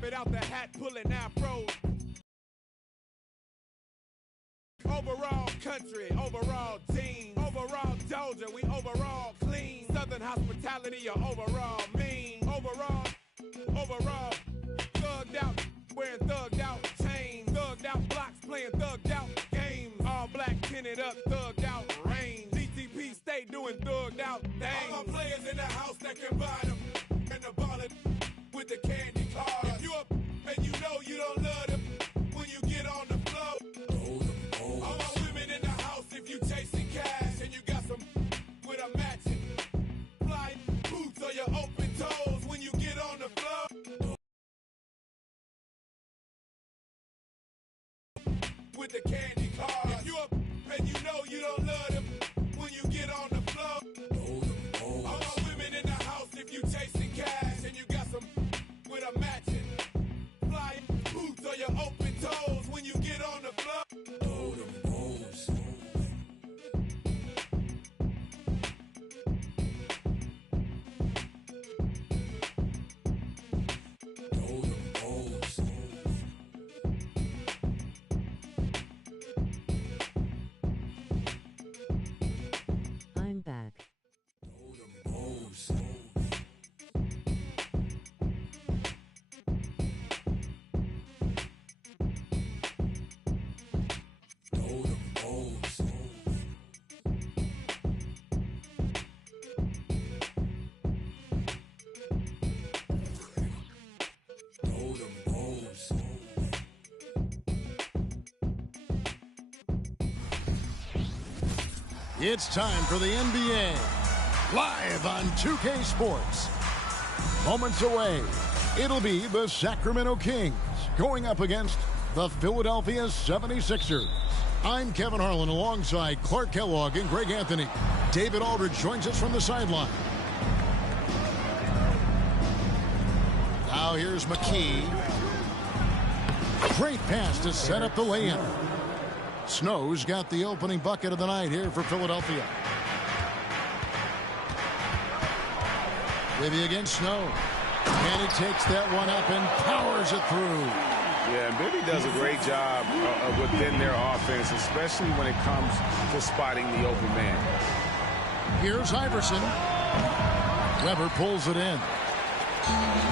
Rabbit out the hat, pulling afros. Overall country, overall team, overall Doja, we overall clean. Southern hospitality, or overall mean. Overall, thugged out, wearing thugged out chains. Thugged out blocks, playing thugged out games. All black, tinted up, thugged out range. DTP stay doing thugged out things. All my players in the house that can buy them. And the ballin' with the candy cars. If you up and you know you don't love them, when you get on the floor. All my women in the house, if you chasing cash and you got some with a matching fly boots or your open toes, when you get on the floor. With the candy cars. If you up and you know you don't love them, when you get on the floor. All my women in the house, if you chasing cash and you got some with a matching fly boots or your open toes, when you get on the floor. I'm back. It's time for the NBA, live on 2K Sports. Moments away, it'll be the Sacramento Kings going up against the Philadelphia 76ers. I'm Kevin Harlan alongside Clark Kellogg and Greg Anthony. David Aldridge joins us from the sideline. Now here's McKee. Great pass to set up the lay-in. Snow's got the opening bucket of the night here for Philadelphia. Bibby against Snow. And he takes that one up and powers it through. Yeah, and Bibby does a great job within their offense, especially when it comes to spotting the open man. Here's Iverson. Weber pulls it in.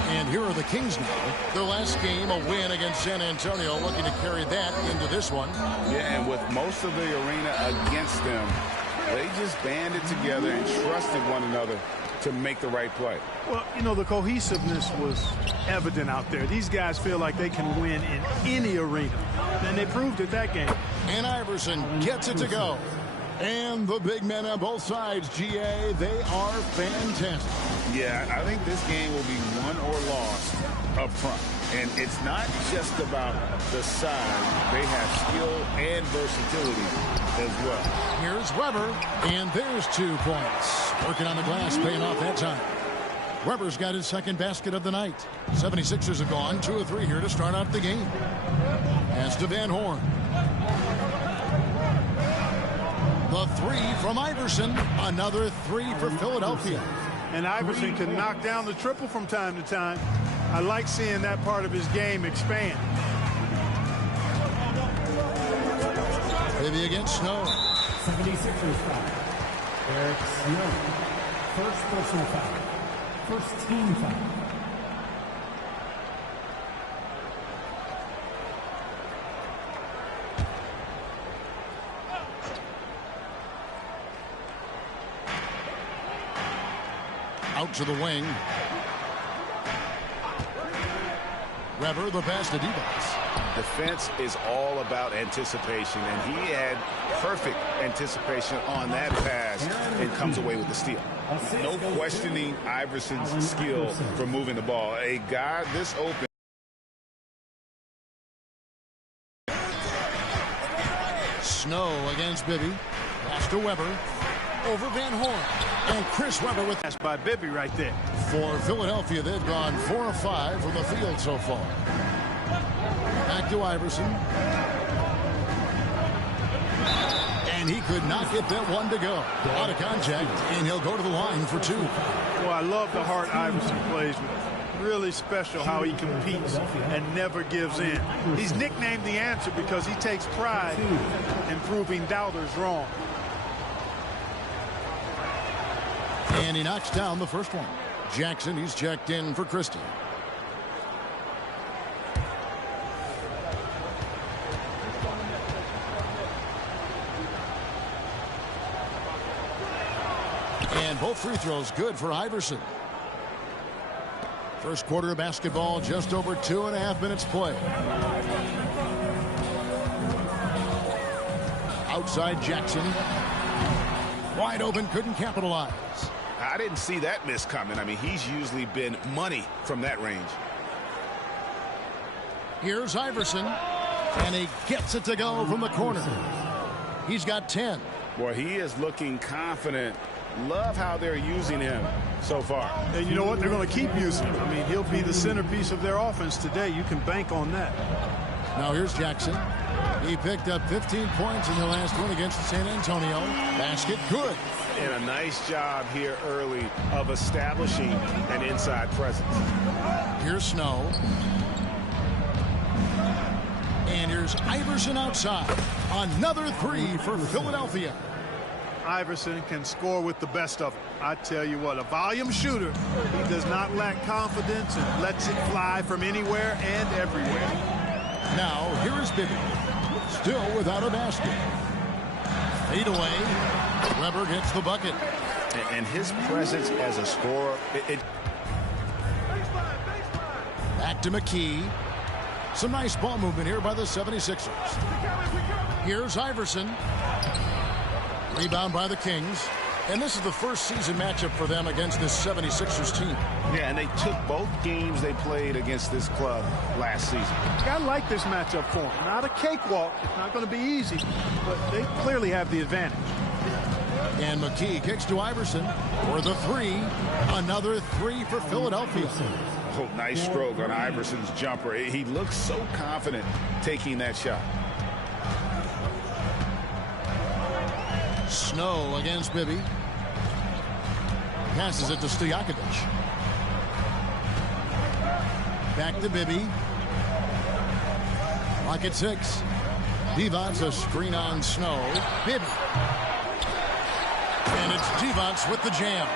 And here are the Kings now. Their last game, a win against San Antonio, looking to carry that into this one. Yeah, and with most of the arena against them, they just banded together and trusted one another to make the right play. Well, you know, the cohesiveness was evident out there. These guys feel like they can win in any arena, and they proved it that game. And Iverson gets it to go. And the big men on both sides, GA, they are fantastic. Yeah, I think this game will be won or lost up front. And it's not just about the size. They have skill and versatility as well. Here's Weber, and there's 2 points. Working on the glass, paying off that time. Weber's got his second basket of the night. 76ers have gone 2 of 3 here to start out the game. As to Van Horn. The 3 from Iverson. Another 3 for Philadelphia. And Iverson can knock down the triple from time to time. I like seeing that part of his game expand. Maybe against Snow. 76ers foul. Eric Snow. First personal foul. First team foul. Out to the wing. Weber, the pass to Divas. Defense is all about anticipation, and he had perfect anticipation on that pass and comes away with the steal. No questioning Iverson's skill for moving the ball. A guy this open. Snow against Bibby. Pass to Weber. Over Van Horn. And Chris Weber with That's by Bibby right there. For Philadelphia, they've gone 4 of 5 from the field so far. Back to Iverson. And he could not get that one to go. Out of contact, and he'll go to the line for 2. Well, I love the heart Iverson plays with. really special how he competes and never gives in. He's nicknamed the answer because he takes pride in proving doubters wrong. And he knocks down the first one. Jackson, he's checked in for Christie. And both free throws good for Iverson. First quarter of basketball, just over 2.5 minutes play. Outside Jackson. Wide open, couldn't capitalize. I didn't see that miss coming. I mean, he's usually been money from that range. Here's Iverson, and he gets it to go from the corner. He's got 10. Boy, he is looking confident. Love how they're using him so far. And you know what? They're going to keep using him. I mean, he'll be the centerpiece of their offense today. You can bank on that. Now here's Jackson. He picked up 15 points in the last one against San Antonio. Basket good. And a nice job here early of establishing an inside presence. Here's Snow. And here's Iverson outside. Another three for Philadelphia. Iverson can score with the best of them. I tell you what, a volume shooter. He does not lack confidence and lets it fly from anywhere and everywhere. Now, here is Bibby. Still without a basket. Fade away. Weber gets the bucket. And his presence as a scorer. Back to McKee. Some nice ball movement here by the 76ers. Here's Iverson. Rebound by the Kings. And this is the first season matchup for them against this 76ers team. Yeah, and they took both games they played against this club last season. I like this matchup for them. Not a cakewalk. It's not going to be easy, but they clearly have the advantage. And McKee kicks to Iverson for the three. Another three for Philadelphia. Oh, nice stroke on Iverson's jumper. He looks so confident taking that shot. Snow against Bibby. Passes it to Stojakovic. Back to Bibby. Lock at 6. Divac, a screen on Snow. Bibby. And it's Divac with the jam.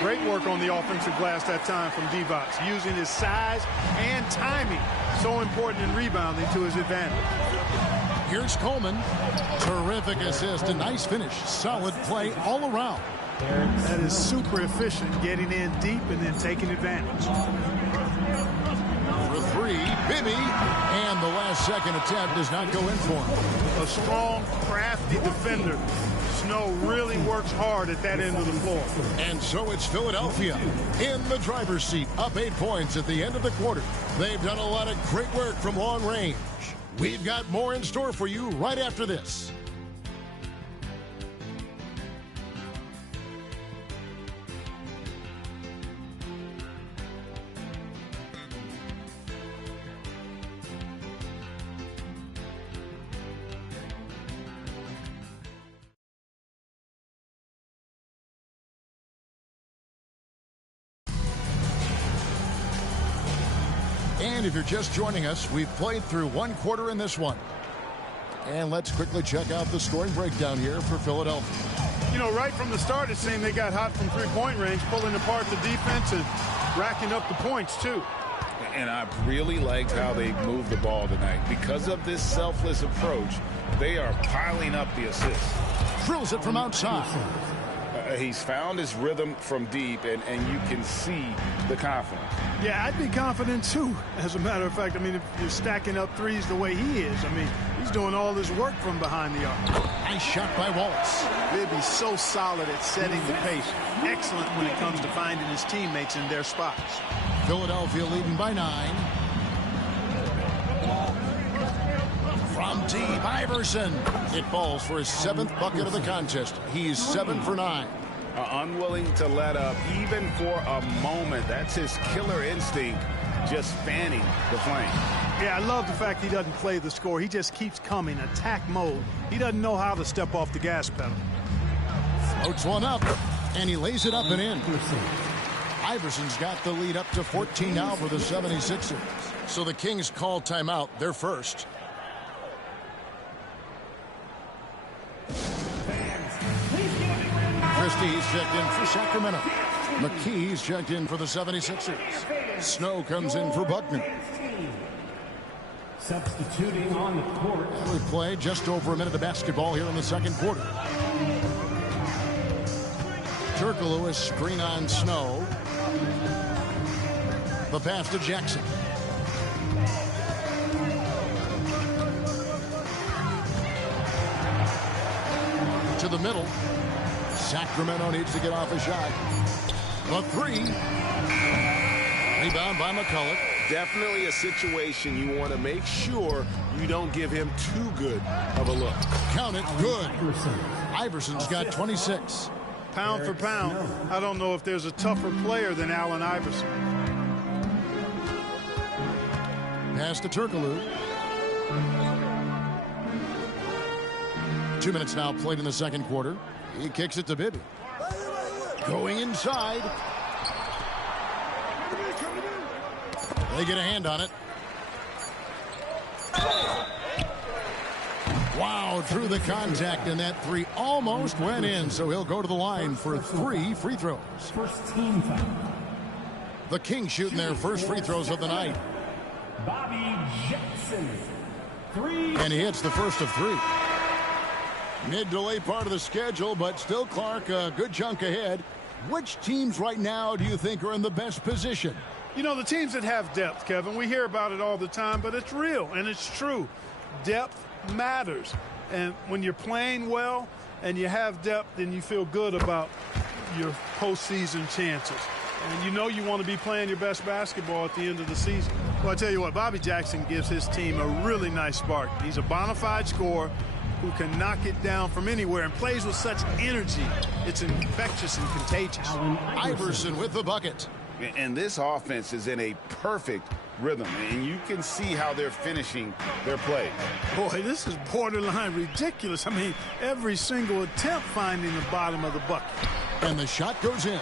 Great work on the offensive glass that time from Divac, using his size and timing. So important in rebounding to his advantage. Here's Coleman. Terrific assist. A nice finish. Solid play all around. That is super efficient, getting in deep and then taking advantage. For three, Bibby. And the last second attempt does not go in for him. A strong, crafty defender. Snow really works hard at that end of the floor. And so it's Philadelphia in the driver's seat, up 8 points at the end of the quarter. They've done a lot of great work from long range. We've got more in store for you right after this. And if you're just joining us, we've played through one quarter in this one. And let's quickly check out the scoring breakdown here for Philadelphia. You know, right from the start, it seemed they got hot from three-point range, pulling apart the defense and racking up the points, too. And I really liked how they moved the ball tonight. Because of this selfless approach, they are piling up the assists. Drills it from outside. He's found his rhythm from deep, and you can see the confidence. Yeah, I'd be confident, too. As a matter of fact, I mean, if you're stacking up threes the way he is, I mean, he's doing all his work from behind the arc. Nice shot by Wallace. Bibby's so solid at setting the pace. Excellent when it comes to finding his teammates in their spots. Philadelphia leading by 9. From deep, Iverson. It falls for his 7th bucket of the contest. He's 7 for 9. Unwilling to let up even for a moment. That's his killer instinct, just fanning the flame. Yeah, I love the fact he doesn't play the score. He just keeps coming, attack mode. He doesn't know how to step off the gas pedal. Floats one up, and he lays it up and in. Iverson's got the lead up to 14 now for the 76ers. So the Kings call timeout. They're first. Christie's checked in for Sacramento. McKee's checked in for the 76ers. Snow comes in for Buckner. Substituting on the court. We play just over a minute of basketball here in the second quarter. Turkoglu, screen on Snow. The pass to Jackson. To the middle. Sacramento needs to get off a shot. The three. Rebound by McCullough. Definitely a situation you want to make sure you don't give him too good of a look. Count it, good. Iverson's got 26. Pound for pound, I don't know if there's a tougher player than Allen Iverson. Pass to Turkoglu. 2 minutes now played in the second quarter. He kicks it to Bibby. Going inside. They get a hand on it. Wow, through the contact, and that three almost went in, so he'll go to the line for 3 free throws. First team foul. The Kings shooting their first free throws of the night. Bobby Jackson. 3. And he hits the first of 3. Mid to late part of the schedule, but still Clark a good chunk ahead. Which teams right now do you think are in the best position? You know, the teams that have depth, Kevin, we hear about it all the time, but it's real and it's true. Depth matters. And when you're playing well and you have depth, then you feel good about your postseason chances. And you know you want to be playing your best basketball at the end of the season. Well, I tell you what, Bobby Jackson gives his team a really nice spark. He's a bona fide scorer who can knock it down from anywhere and plays with such energy. It's infectious and contagious. Iverson with the bucket. And this offense is in a perfect rhythm, and you can see how they're finishing their play. Boy, this is borderline ridiculous. I mean, every single attempt finding the bottom of the bucket. And the shot goes in.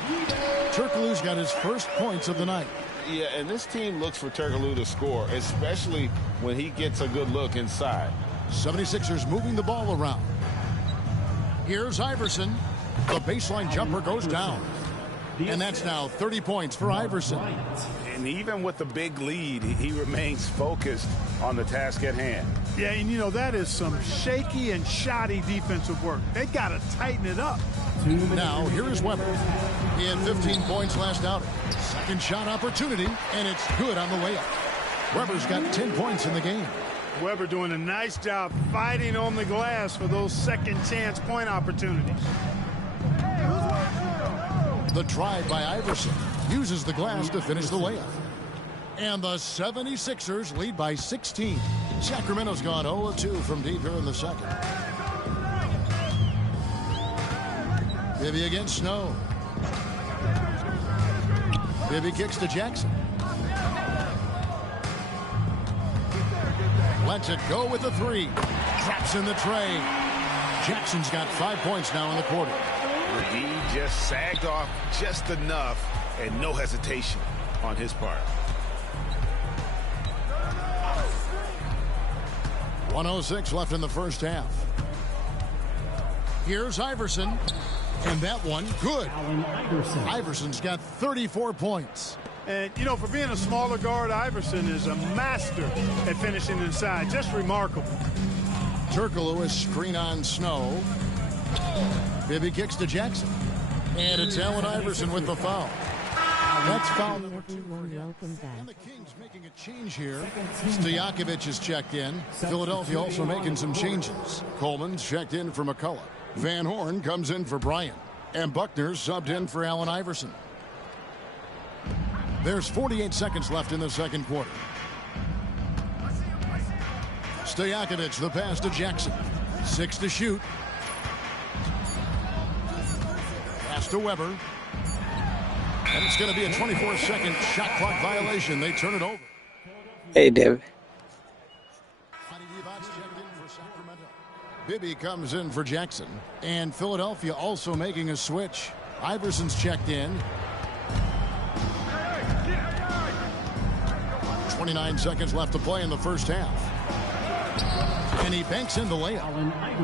Turkoglu's got his first points of the night. Yeah, and this team looks for Turkoglu to score, especially when he gets a good look inside. 76ers moving the ball around. Here's Iverson. The baseline jumper goes down. And that's now 30 points for Iverson. And even with the big lead, he remains focused on the task at hand. Yeah, and you know, that is some shaky and shoddy defensive work. They got to tighten it up. Now, here is Weber. He had 15 points last outing. Second shot opportunity, and it's good on the layup. Weber's got 10 points in the game. Weber doing a nice job fighting on the glass for those second chance point opportunities. The drive by Iverson uses the glass to finish the layup. And the 76ers lead by 16. Sacramento's gone 0-2 from deep here in the second. Bibby against Snow. Bibby kicks to Jackson. Lets it go with the three. Drops in the tray. Jackson's got 5 points now in the quarter. He just sagged off just enough and no hesitation on his part. 1:06 left in the first half. Here's Iverson. And that one, good. Iverson's got 34 points. And, you know, for being a smaller guard, Iverson is a master at finishing inside. Just remarkable. Turkoglu screen on Snow. Bibby kicks to Jackson. And it's Allen Iverson with the foul. That's foul number 2. Welcome back. And the Kings making a change here. Stojakovic is checked in. Philadelphia also making some changes. Coleman's checked in for McCullough. Van Horn comes in for Bryant. And Buckner's subbed in for Allen Iverson. There's 48 seconds left in the second quarter. Stojakovic, the pass to Jackson. 6 to shoot. Pass to Weber. And it's going to be a 24-second shot clock violation. They turn it over. Hey, David. Bibby comes in for Jackson. And Philadelphia also making a switch. Iverson's checked in. 29 seconds left to play in the first half. And he banks in the layup.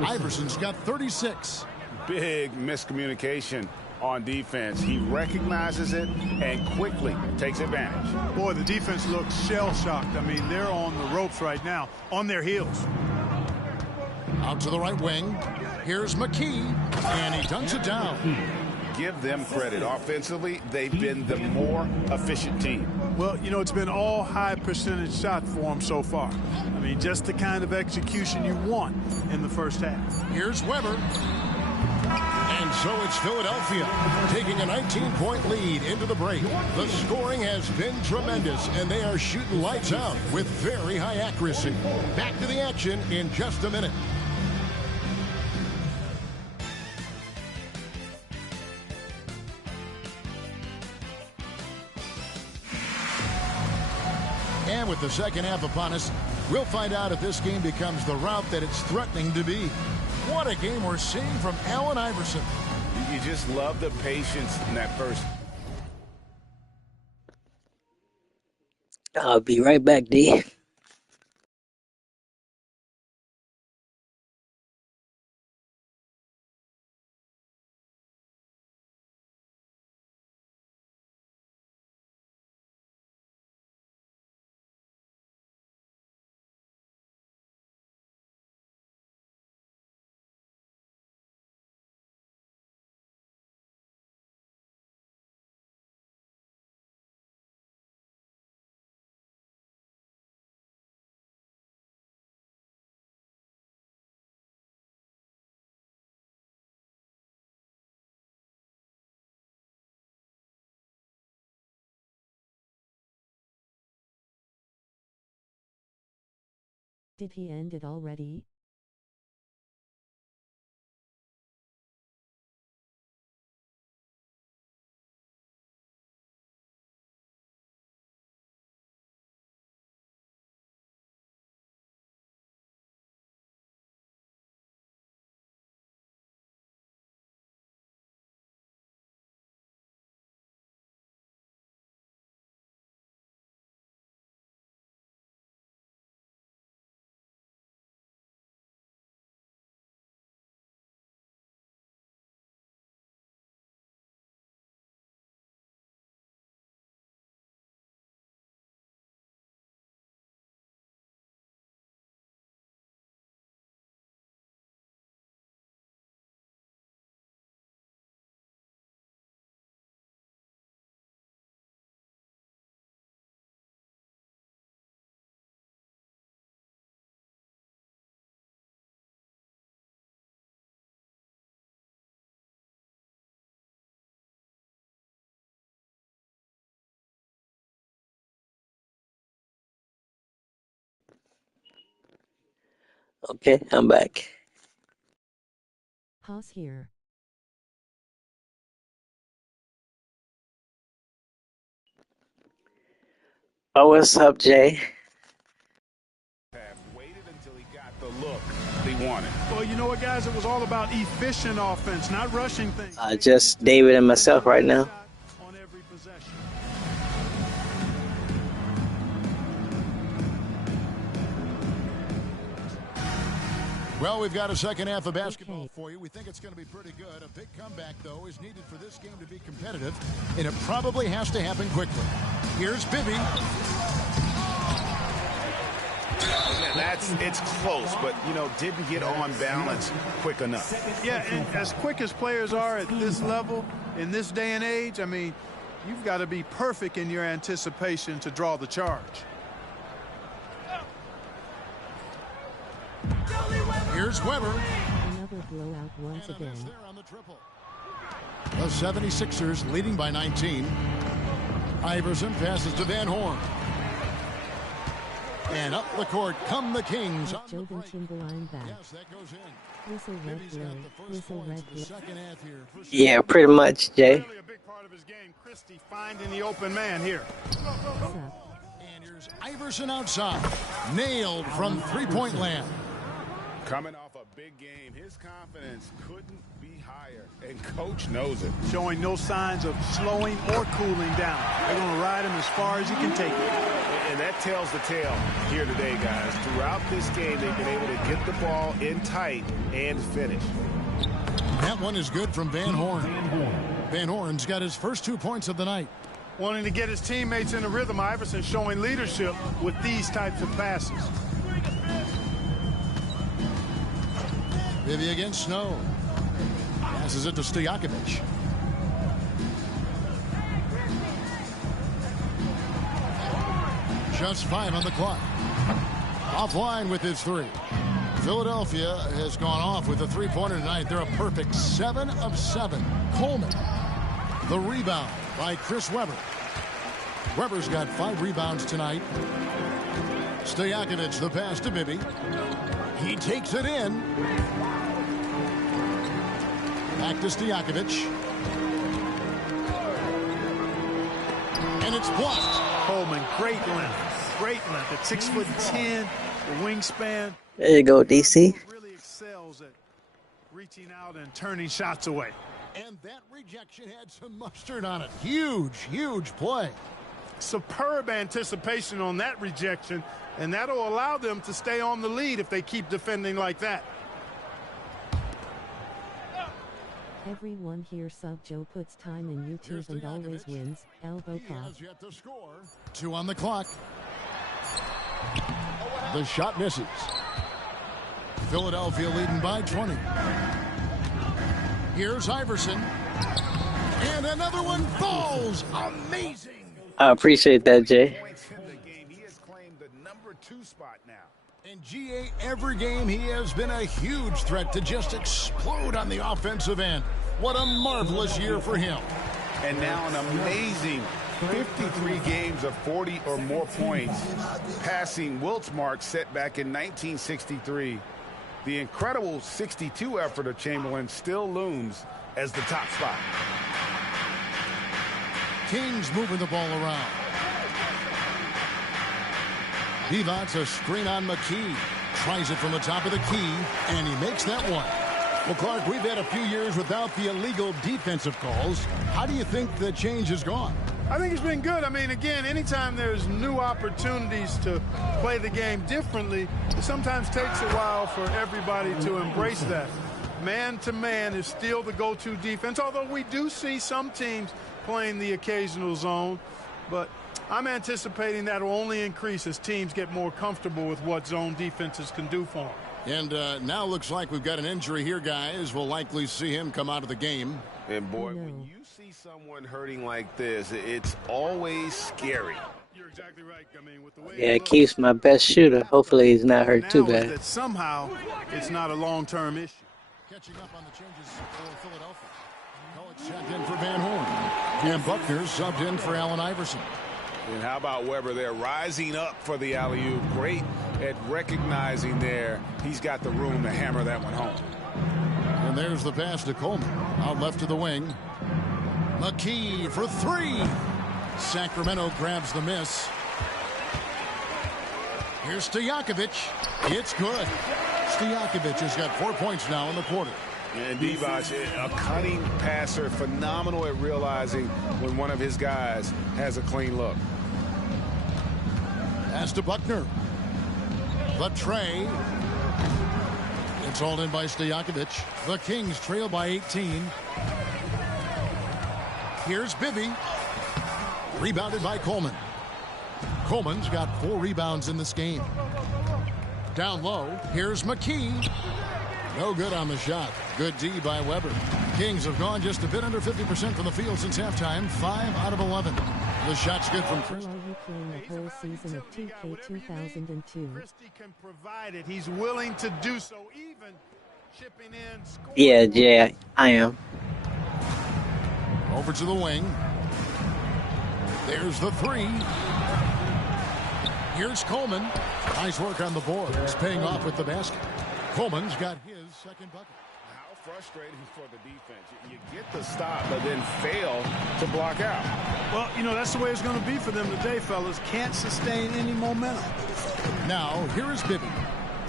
Iverson's got 36. Big miscommunication on defense. He recognizes it and quickly takes advantage. Boy, the defense looks shell-shocked. I mean, they're on the ropes right now, on their heels. Out to the right wing. Here's McKee, and he dunks it down. Give them credit. Offensively, they've been the more efficient team. Well, you know, it's been all high percentage shots for them so far. I mean, just the kind of execution you want in the first half. Here's Weber. And so it's Philadelphia taking a 19-point lead into the break. The scoring has been tremendous, and they are shooting lights out with very high accuracy. Back to the action in just a minute. And with the second half upon us, we'll find out if this game becomes the route that it's threatening to be. What a game we're seeing from Allen Iverson. You just love the patience in that first. I'll be right back, D. Did he end it already? Okay, I'm back. Haas here. Oh, what's up, Jay? Waited until he got the look he wanted. Well, you know what, guys? It was all about efficient offense, not rushing things. Just David and myself right now. On every possession. Well, we've got a second half of basketball for you. We think it's going to be pretty good. A big comeback, though, is needed for this game to be competitive, and it probably has to happen quickly. Here's Bibby. It's close, but, you know, didn't get on balance quick enough. Yeah, and as quick as players are at this level, in this day and age, I mean, you've got to be perfect in your anticipation to draw the charge. Here's Weber. Another blowout once again. The 76ers leading by 19. Iverson passes to Van Horn. And up the court come the Kings. Jovan Timberline back. Yes, that goes in. Whistle red glow. Whistle red glow. Second half here. Yeah, pretty much, Jay. Really a big part of his game, Christie finding the open man here. What's up? And here's Iverson outside. Nailed from three-point land. Coming off a big game, his confidence couldn't be higher, and coach knows it. Showing no signs of slowing or cooling down. They're going to ride him as far as he can take it. And that tells the tale here today, guys. Throughout this game, they've been able to get the ball in tight and finish. That one is good from Van Horn. Van Horn's got his first 2 points of the night. Wanting to get his teammates in a rhythm, Iverson showing leadership with these types of passes. Bibby against Snow. Passes it to Stojakovic. Just 5 on the clock. Offline with his 3. Philadelphia has gone off with a 3-pointer tonight. They're a perfect 7 of 7. Coleman. The rebound by Chris Webber. Webber's got 5 rebounds tonight. Stojakovic the pass to Bibby. He takes it in. Back to Stojakovic. And it's blocked. Coleman, great length. Great length at 6'10", the wingspan. There you go, DC. Really excels at reaching out and turning shots away. And that rejection had some mustard on it. Huge, huge play. Superb anticipation on that rejection, and that'll allow them to stay on the lead if they keep defending like that. Everyone here sub Joe puts time in YouTube and always wins. Elbow He pop. has yet to score. 2 on the clock. The shot misses. Philadelphia leading by 20. Here's Iverson. And another one falls. Amazing. I appreciate that, Jay. Points in the game. He has claimed the number 2 spot now. In GA, every game he has been a huge threat to just explode on the offensive end. What a marvelous year for him. And now an amazing 53 games of 40 or more points, passing Wilt's mark set back in 1963. The incredible 62 effort of Chamberlain still looms as the top spot. Kings moving the ball around. Divac a screen on McKee. Tries it from the top of the key, and he makes that one. Well, Clark, we've had a few years without the illegal defensive calls. How do you think the change has gone? I think it's been good. I mean, again, anytime there's new opportunities to play the game differently, it sometimes takes a while for everybody to embrace that. Man-to-man is still the go-to defense, although we do see some teams playing the occasional zone. But I'm anticipating that will only increase as teams get more comfortable with what zone defenses can do for them. And now looks like we've got an injury here, guys. We'll likely see him come out of the game. And, boy, when you see someone hurting like this, it's always scary. You're exactly right. I mean, with the way Yeah, Keith's my best shooter. Hopefully he's not hurt too now is bad. that somehow it's not a long-term issue. Catching up on the changes for Philadelphia. Kolich checked in for Van Horn. And Buckner subbed in for Allen Iverson. And how about Webber there rising up for the alley-oop? Great at recognizing there. He's got the room to hammer that one home. And there's the pass to Coleman. Out left to the wing. McKee for 3. Sacramento grabs the miss. Here's Stojakovic. It's good. Stojakovic has got 4 points now in the quarter. And Divac, a cunning passer, phenomenal at realizing when one of his guys has a clean look. Pass to Buckner. The tray. It's hauled in by Stojakovic. The Kings trail by 18. Here's Bibby. Rebounded by Coleman. Coleman's got 4 rebounds in this game. Down low, here's McKee. No good on the shot. Good D by Webber. Kings have gone just a bit under 50% from the field since halftime. 5 out of 11. The shot's good from How are Chris. you playing the whole season of 2K 2002? Christie can provide it. He's willing to do so, even chipping in. Scoring. Yeah, Jay, I am. Over to the wing. There's the 3. Here's Coleman. Nice work on the board. He's paying off with the basket. Coleman's got his second bucket. How frustrating for the defense. You get the stop, but then fail to block out. Well, you know, that's the way it's going to be for them today, fellas. Can't sustain any momentum. Now, here is Bibby.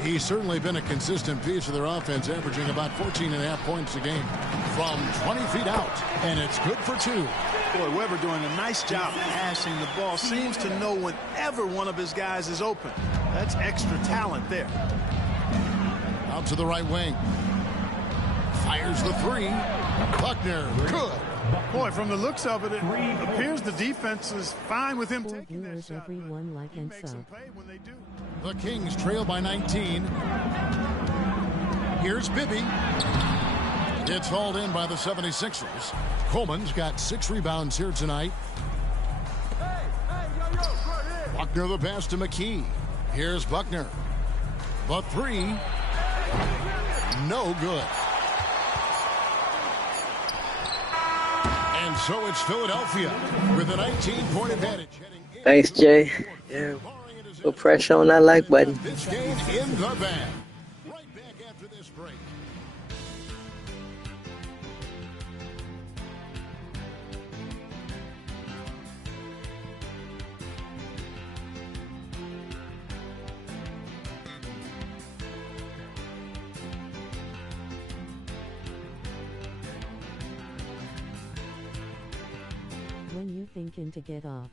He's certainly been a consistent piece of their offense, averaging about 14.5 points a game. from 20 feet out, and it's good for 2. Boy, Weber doing a nice job passing the ball. Seems to know whenever one of his guys is open. That's extra talent there. Out to the right wing. Fires the 3. Buckner, good. Boy, from the looks of it, it appears the defense is fine with him For taking that viewers, shot. everyone like He and makes them sub. pay when they do. The Kings trail by 19. Here's Bibby. It's hauled in by the 76ers. Coleman's got 6 rebounds here tonight. Buckner the pass to McKee. Here's Buckner. The 3. No good. And so it's Philadelphia with a 19-point advantage. Thanks, Jay. Yeah. Put pressure on that like button. This game in the bag. Right back after this break. When you thinking to get off.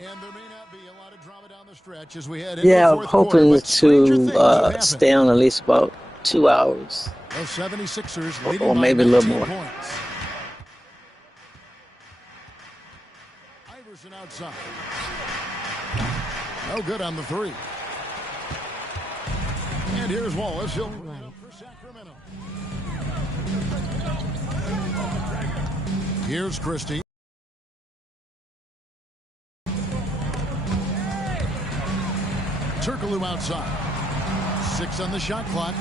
And there may not be a lot of drama down the stretch as we head into Yeah, the I'm fourth quarter, hoping but stranger things have to happened. stay on at least about 2 hours. The 76ers Or leading by maybe a little 19 more. points. Iverson outside. No good on the 3. And here's Wallace. He'll bring it up for Sacramento. Here's Christie. Turkoglu outside. 6 on the shot clock.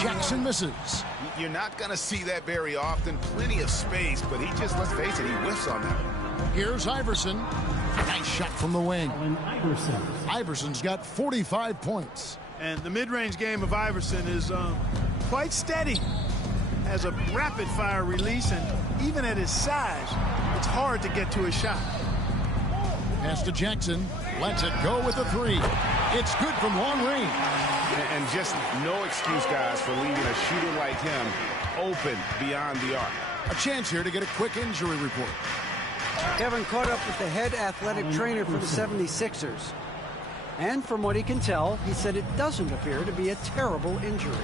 Jackson misses. You're not going to see that very often. Plenty of space, but he just, let's face it, he whiffs on that. Here's Iverson. Nice shot from the wing. Allen Iverson. Iverson's got 45 points. And the mid-range game of Iverson is quite steady. Has a rapid-fire release, and even at his size, it's hard to get to his shot. Pass to Jackson. Lets it go with the 3. It's good from long range. And just no excuse, guys, for leaving a shooter like him open beyond the arc. A chance here to get a quick injury report. Kevin caught up with the head athletic trainer for the 76ers. And from what he can tell, he said it doesn't appear to be a terrible injury.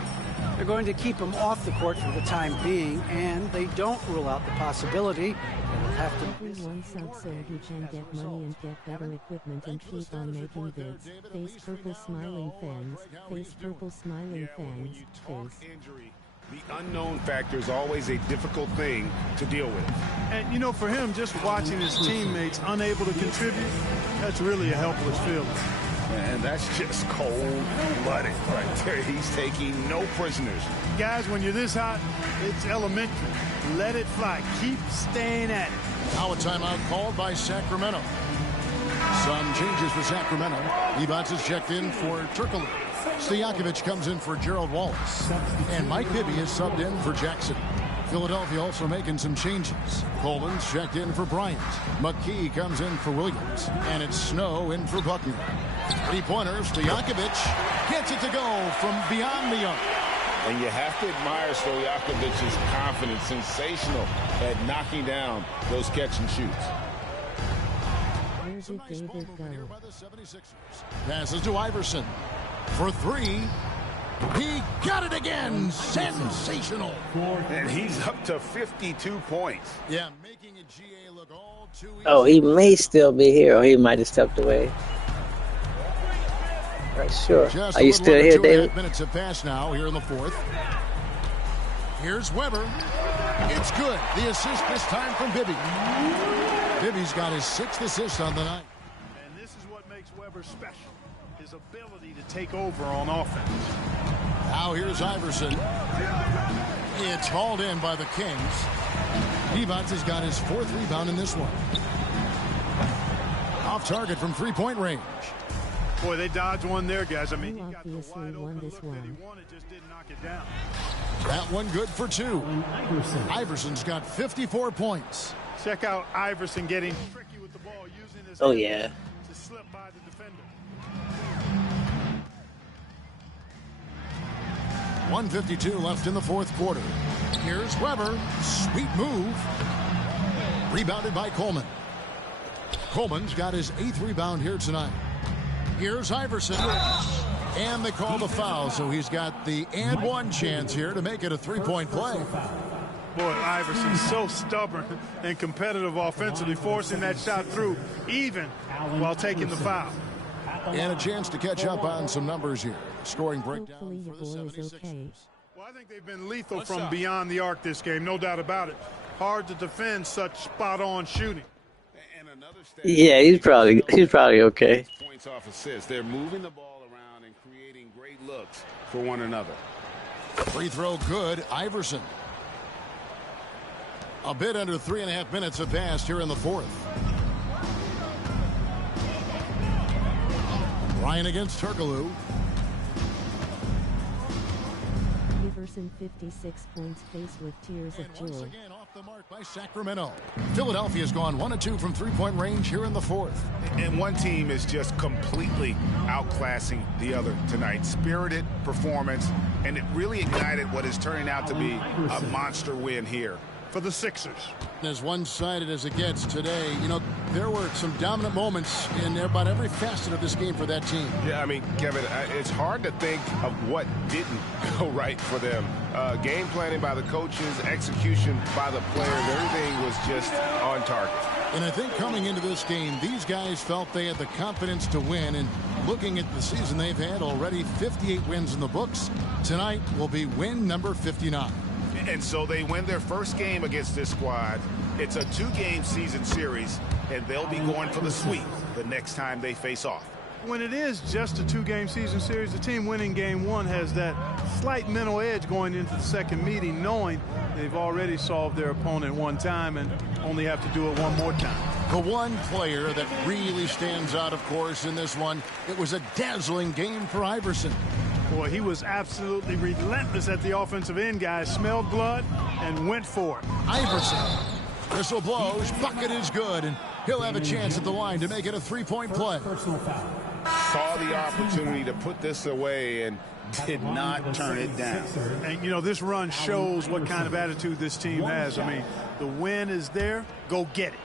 They're going to keep him off the court for the time being, and they don't rule out the possibility that he'll have to miss. Everyone sub so he can get money and get better equipment and keep on making vids. Face purple smiling fans. Face purple smiling fans. Face. Injury. The unknown factor is always a difficult thing to deal with. And, you know, for him, just watching his teammates unable to contribute, that's really a helpless feeling. And that's just cold-blooded right there. He's taking no prisoners. Guys, when you're this hot, it's elementary. Let it fly. Keep staying at it. Now a timeout called by Sacramento. Some changes for Sacramento. Evans is checked in for Turkoglu. Stojakovic comes in for Gerald Wallace. And Mike Bibby is subbed in for Jackson. Philadelphia also making some changes. Coleman's checked in for Bryant. McKee comes in for Williams. And it's Snow in for Buckner. 3-pointers. Stojakovic gets it to go from beyond the arc. And you have to admire Stojakovic's confidence. Sensational at knocking down those catch and shoots. Where did David go? Passes to Iverson for 3. He got it again. Sensational. And he's up to 52 points. Yeah, making a GA look all too easy. Oh, he may still be here, or he might have stepped away. Right, sure. Just Are you a still little here, under 2.5 David? minutes have passed now here in the 4th. Here's Weber. It's good. The assist this time from Bibby. Bibby's got his 6th assist on the night. And this is what makes Weber special. His ability to take over on offense. Now here's Iverson. It's hauled in by the Kings. Evans has got his 4th rebound in this one. Off target from 3-point range. Boy, they dodged one there, guys. I mean, Who he got the obviously wide won open this look that he one? wanted, just didn't knock it down. That one good for 2. Allen Iverson. Iverson's got 54 points. Check out Iverson getting tricky with the ball, using his Oh, hands yeah. to slip by the 1:52 left in the fourth quarter. Here's Weber. Sweet move. Rebounded by Coleman. Coleman's got his 8th rebound here tonight. Here's Iverson. And they call the foul, so he's got the and one chance here to make it a three-point play. Boy, Iverson's so stubborn and competitive offensively, forcing that shot through even while taking the foul. And a chance to catch up on some numbers here. Scoring breakdown Hopefully your for the boy is 76ers. okay. Well, I think they've been lethal from beyond the arc this game, no doubt about it. Hard to defend such spot-on shooting. Yeah, he's probably okay. Points off assists. They're moving the ball around and creating great looks for one another. Free throw good. Iverson. A bit under 3.5 minutes have passed here in the fourth. Ryan against Turkoglu. Iverson 56 points faced with tears of Once joy. again off the mark by Sacramento. Philadelphia's gone 1 of 2 from three-point range here in the fourth. And one team is just completely outclassing the other tonight. Spirited performance, and it really ignited what is turning out to be a monster win here For the Sixers. As one-sided as it gets today, you know, there were some dominant moments in about every facet of this game for that team. Yeah, I mean, Kevin, it's hard to think of what didn't go right for them. Game planning by the coaches, execution by the players, everything was just on target. And I think coming into this game, these guys felt they had the confidence to win. And looking at the season they've had, already 58 wins in the books. Tonight will be win number 59. And so they win their first game against this squad. It's a 2-game season series, and they'll be going for the sweep the next time they face off. When it is just a 2-game season series, the team winning game 1 has that slight mental edge going into the second meeting, knowing they've already solved their opponent one time and only have to do it one more time. The one player that really stands out, of course, in this one, it was a dazzling game for Iverson. Boy, he was absolutely relentless at the offensive end, guys. Smelled blood and went for it. Iverson. Whistle blows. Bucket is good, and he'll have a chance at the line to make it a three-point play. Saw the opportunity to put this away and did not turn it down. And, you know, this run shows what kind of attitude this team has. I mean, the win is there. Go get it.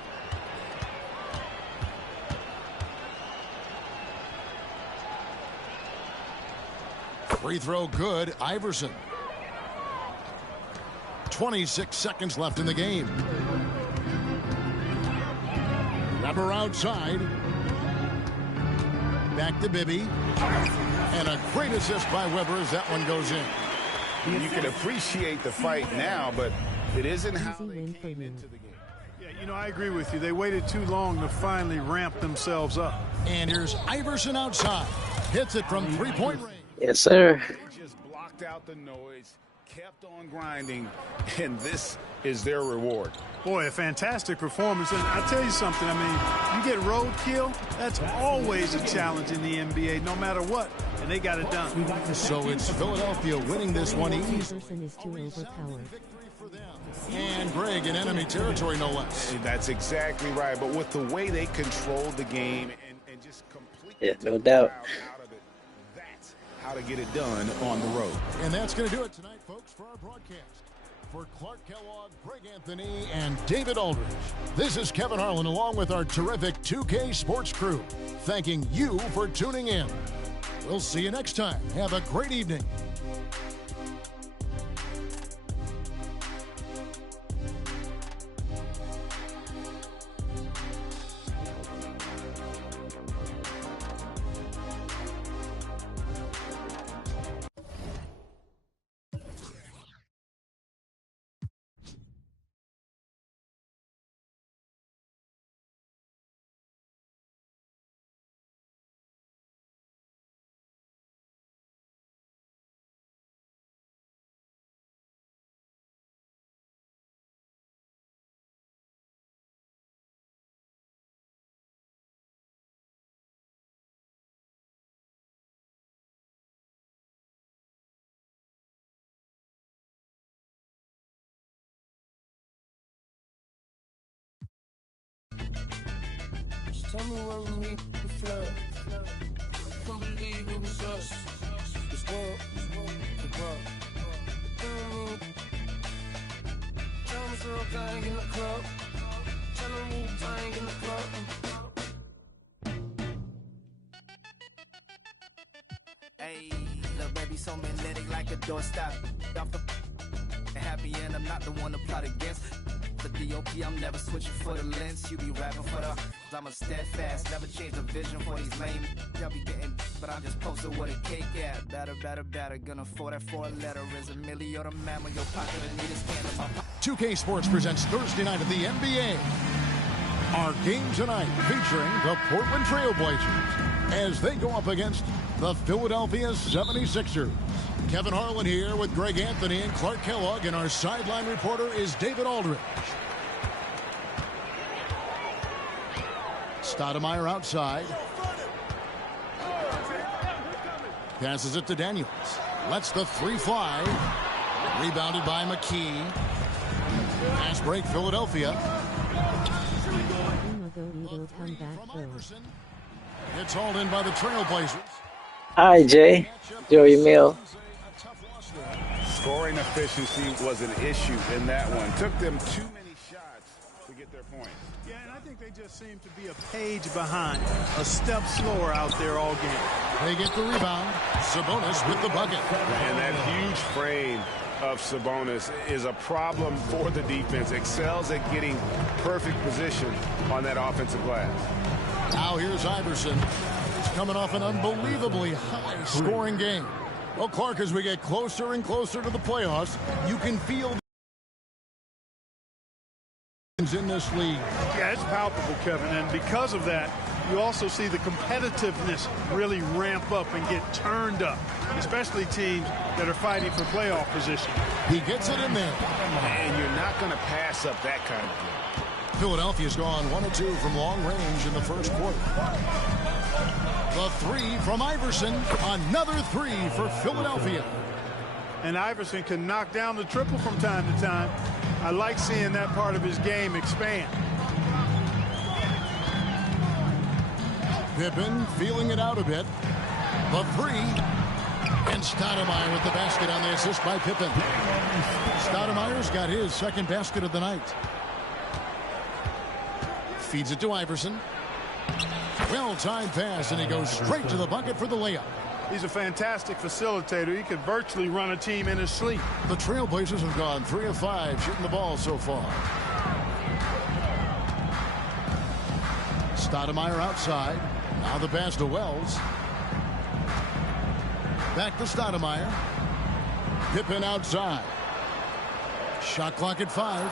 Free throw good. Iverson. 26 seconds left in the game. Weber outside. Back to Bibby. And a great assist by Weber as that one goes in. You can appreciate the fight now, but it isn't how Easy they win for came you. into the game. Yeah, you know, I agree with you. They waited too long to finally ramp themselves up. And here's Iverson outside. Hits it from three-point range. Yes, sir. They just blocked out the noise, kept on grinding, and this is their reward. Boy, a fantastic performance. And I'll tell you something, I mean, you get roadkill, that's always a challenge in the NBA, no matter what. And they got it done. So it's Philadelphia winning this one easy. Iverson is too overpowered. And Greg in enemy territory, no less. That's exactly right. But with the way they controlled the game and just completely Yeah, no took the doubt. crowd out of it, that's how to get it done on the road. And that's going to do it tonight, folks, for our broadcast. For Clark Kellogg, Greg Anthony, and David Aldridge, this is Kevin Harlan along with our terrific 2K Sports crew, thanking you for tuning in. We'll see you next time. Have a great evening. Tell me when we meet the flood. Can't believe it was us. This world, the world. Hey, little baby, so magnetic like a doorstop. Off the happy and I'm not the one to plot against. The DOP, I'm never switching for the lens. You be rapping for the I'm a steadfast, never change the vision for these lame. Y'all be getting, but I'm just posted with a cake at. Better, gonna afford that for a letter. Is a million or the mammal, your pocket, I need a scan in my pocket. 2K Sports presents Thursday night at the NBA. Our game tonight featuring the Portland Trail Blazers as they go up against the Philadelphia 76ers. Kevin Harlan here with Greg Anthony and Clark Kellogg, and our sideline reporter is David Aldridge. Stoudemire outside. Passes it to Daniels. Lets the three fly. Rebounded by McKee. Pass break, Philadelphia. It's hauled in by the Trailblazers. Hi, Jay. Joey Mill. Scoring efficiency was an issue in that one. Took them too many shots to get their points. Yeah, and I think they just seem to be a page behind, a step slower out there all game. They get the rebound. Sabonis with the bucket. And that huge frame of Sabonis is a problem for the defense. Excels at getting perfect position on that offensive glass. Now here's Iverson. He's coming off an unbelievably high scoring game. Well, Clark, as we get closer and closer to the playoffs, you can feel in this league. Yeah, it's palpable, Kevin, and because of that, you also see the competitiveness really ramp up and get turned up, especially teams that are fighting for playoff position. He gets it in there. And you're not going to pass up that kind of game. Philadelphia's gone 1 of 2 from long range in the first quarter. The three from Iverson. Another three for Philadelphia. And Iverson can knock down the triple from time to time. I like seeing that part of his game expand. Pippen feeling it out a bit. The three. And Stoudemire with the basket on the assist by Pippen. Stoudemire's got his second basket of the night. Feeds it to Iverson. Well-timed pass, and he goes straight to the bucket for the layup. He's a fantastic facilitator. He could virtually run a team in his sleep. The Trailblazers have gone 3 of 5 shooting the ball so far. Stoudemire outside. Now the pass to Wells. Back to Stoudemire. Pippen outside. Shot clock at 5.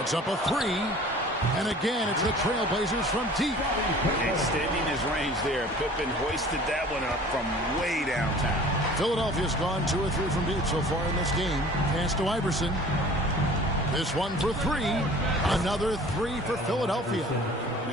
It's up a 3. And again, it's the Trailblazers from deep. Extending his range there. Pippen hoisted that one up from way downtown. Philadelphia's gone 2 of 3 from deep so far in this game. Pass to Iverson. This one for 3. Another 3 for Philadelphia.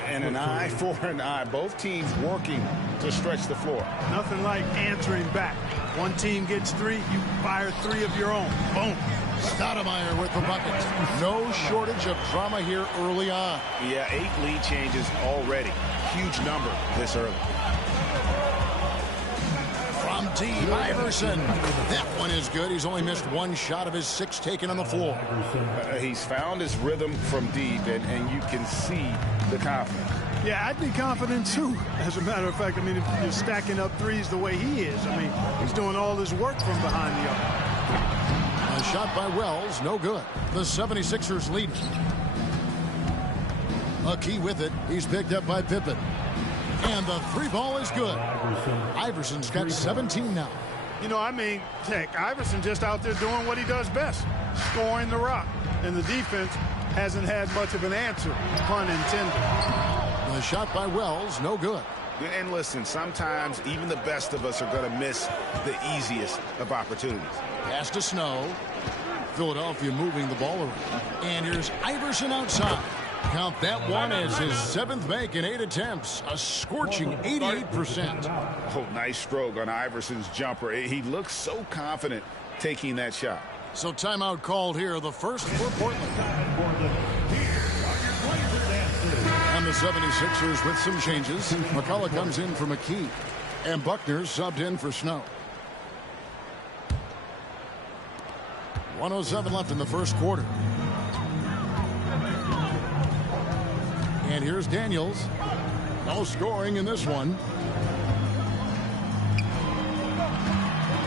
And an eye for an eye. Both teams working to stretch the floor. Nothing like answering back. One team gets 3, you fire 3 of your own. Boom. Stoudemire with the bucket. No shortage of drama here early on. Yeah, 8 lead changes already. Huge number this early. From deep, Iverson. That one is good. He's only missed 1 shot of his 6 taken on the floor. He's found his rhythm from deep, and you can see the confidence. Yeah, I'd be confident too. As a matter of fact, I mean, if you're stacking up threes the way he is, I mean, he's doing all his work from behind the arc. A shot by Wells, no good. The 76ers lead. A key with it. He's picked up by Pippen. And the 3 ball is good. Iverson's got 17 now. You know, I mean, heck, Iverson just out there doing what he does best, scoring the rock. And the defense hasn't had much of an answer, pun intended. The shot by Wells, no good. And listen, sometimes even the best of us are going to miss the easiest of opportunities. Pass to Snow. Philadelphia moving the ball around. And here's Iverson outside. Count that one as his 7th make in 8 attempts. A scorching 88%. Oh, nice stroke on Iverson's jumper. He looks so confident taking that shot. So timeout called here, the first for Portland. And the 76ers with some changes. McCullough comes in for McKee. And Buckner subbed in for Snow. 1:07 left in the first quarter. And here's Daniels. No scoring in this one.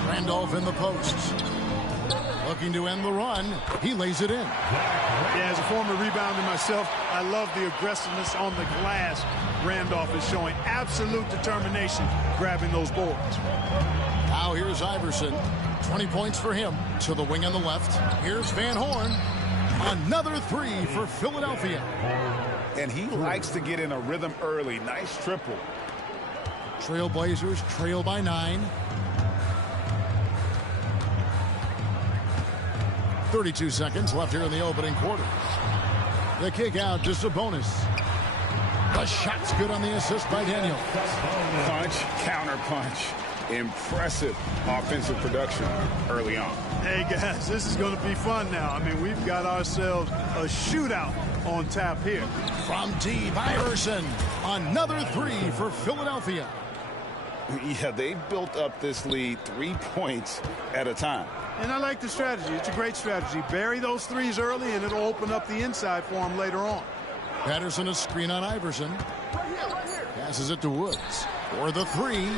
Randolph in the posts. Looking to end the run. He lays it in. Yeah, as a former rebounder myself, I love the aggressiveness on the glass. Randolph is showing absolute determination grabbing those boards. Now here's Iverson. 20 points for him. To the wing on the left. Here's Van Horn. Another three for Philadelphia. And he likes to get in a rhythm early. Nice triple. Trailblazers trail by 9. 32 seconds left here in the opening quarter. The kick out to Sabonis. The shot's good on the assist by Daniel. Punch, counter punch. Impressive offensive production early on. Hey, guys, this is going to be fun now. I mean, we've got ourselves a shootout on tap here. From deep, Iverson. Another three for Philadelphia. Yeah, they've built up this lead 3 points at a time. And I like the strategy. It's a great strategy. Bury those threes early, and it'll open up the inside for him later on. Patterson a screen on Iverson. Passes it to Woods. For the three.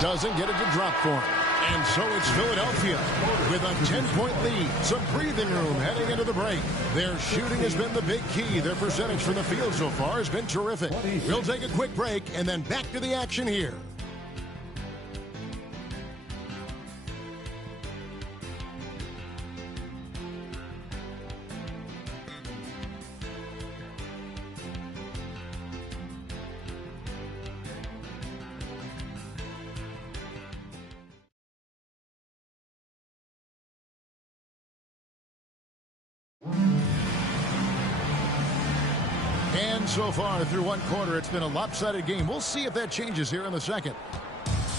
Doesn't get it to drop for him. And so it's Philadelphia with a 10-point lead. Some breathing room heading into the break. Their shooting has been the big key. Their percentage from the field so far has been terrific. We'll take a quick break and then back to the action here. And so far through one quarter, it's been a lopsided game. We'll see if that changes here in the second.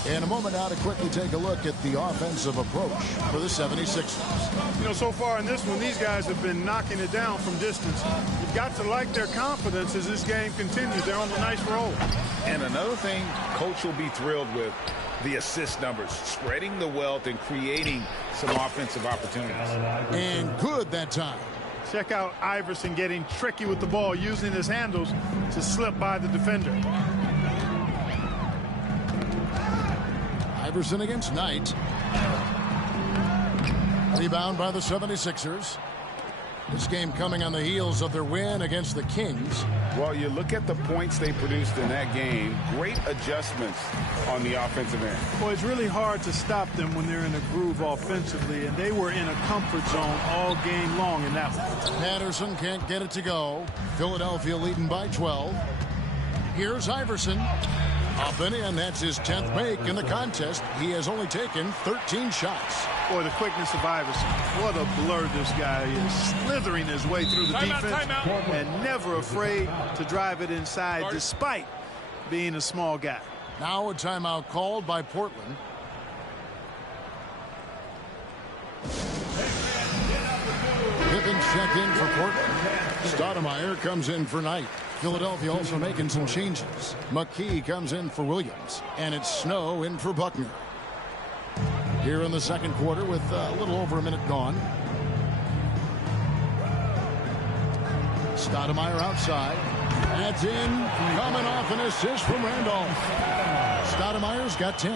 In a moment now to quickly take a look at the offensive approach for the 76ers. You know, so far in this one, these guys have been knocking it down from distance. You've got to like their confidence as this game continues. They're on a nice roll. And another thing, Coach will be thrilled with the assist numbers, spreading the wealth and creating some offensive opportunities. And good that time. Check out Iverson getting tricky with the ball, using his handles to slip by the defender. Iverson against Knight. Rebound by the 76ers. This game coming on the heels of their win against the Kings. Well, you look at the points they produced in that game. Great adjustments on the offensive end. Well, it's really hard to stop them when they're in a groove offensively, and they were in a comfort zone all game long in that one. Patterson can't get it to go. Philadelphia leading by 12. Here's Iverson. Up and in. That's his 10th make in the contest. He has only taken 13 shots. Boy, the quickness of Iverson. What a blur this guy is. Slithering his way through the defense and never afraid to drive it inside despite being a small guy. Now a timeout called by Portland. Pippen checked in for Portland. Stoudemire comes in for Knight. Philadelphia also making some changes. McKee comes in for Williams. And it's Snow in for Buckner. Here in the second quarter with a little over a minute gone. Stoudemire outside. That's in. Coming off an assist from Randolph. Stoudemire's got 10.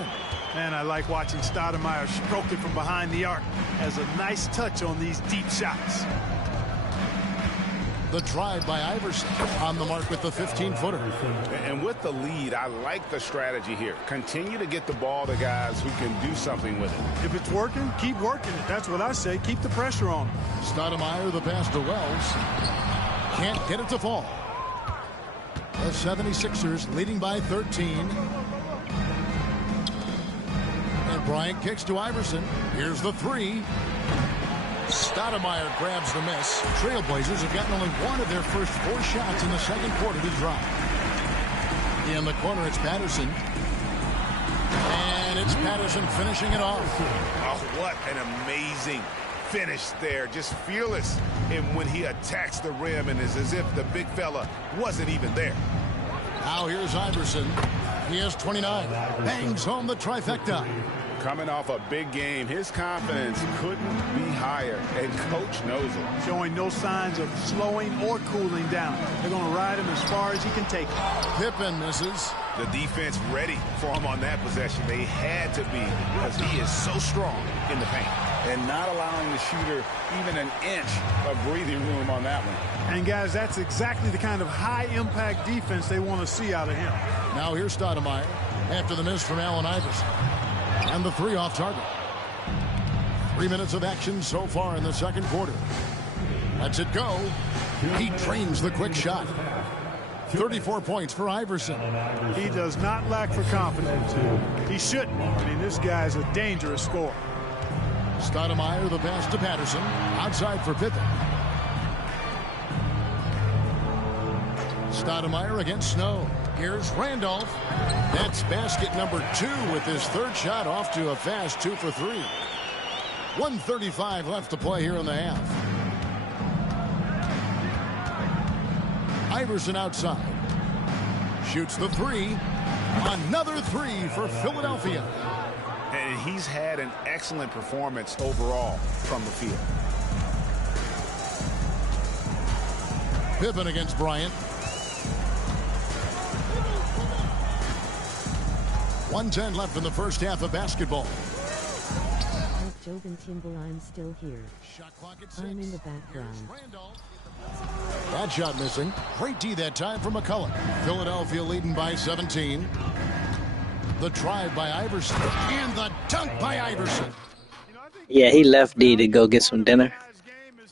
Man, I like watching Stoudemire stroke it from behind the arc. Has a nice touch on these deep shots. The drive by Iverson on the mark with the 15-footer. And with the lead, I like the strategy here. Continue to get the ball to guys who can do something with it. If it's working, keep working it. That's what I say. Keep the pressure on. Stoudemire, the pass to Wells. Can't get it to fall. The 76ers leading by 13. And Bryant kicks to Iverson. Here's the three. Stoudemire grabs the miss. Trailblazers have gotten only one of their first 4 shots in the second quarter to drop. In the corner, it's Patterson. And it's Patterson finishing it off. Oh, what an amazing finish there. Just fearless. And when he attacks the rim, and it's as if the big fella wasn't even there. Now here's Iverson. He has 29. Bangs home the trifecta. Coming off a big game, his confidence couldn't be higher, and Coach knows it. Showing no signs of slowing or cooling down. They're going to ride him as far as he can take it. Pippen misses. The defense ready for him on that possession. They had to be, because he is so strong in the paint. And not allowing the shooter even an inch of breathing room on that one. And, guys, that's exactly the kind of high-impact defense they want to see out of him. Now here's Stoudemire after the miss from Allen Iverson. And the three off target. 3 minutes of action so far in the second quarter. Lets it go. He trains the quick shot. 34 points for Iverson. He does not lack for confidence. He shouldn't. I mean, this guy's a dangerous scorer. Stoudemire, the pass to Patterson. Outside for Pippen. Stoudemire against Snow. Here's Randolph. That's basket number 2 with his third shot off to a fast 2 for 3. 1:35 left to play here in the half. Iverson outside. Shoots the 3. Another 3 for Philadelphia. And he's had an excellent performance overall from the field. Pippen against Bryant. 1:10 left in the first half of basketball. Jovan Timberline still here. I'm in the background. That shot missing. Great D that time from McCullough. Philadelphia leading by 17. The drive by Iverson. And the dunk by Iverson. Yeah, he left D to go get some dinner.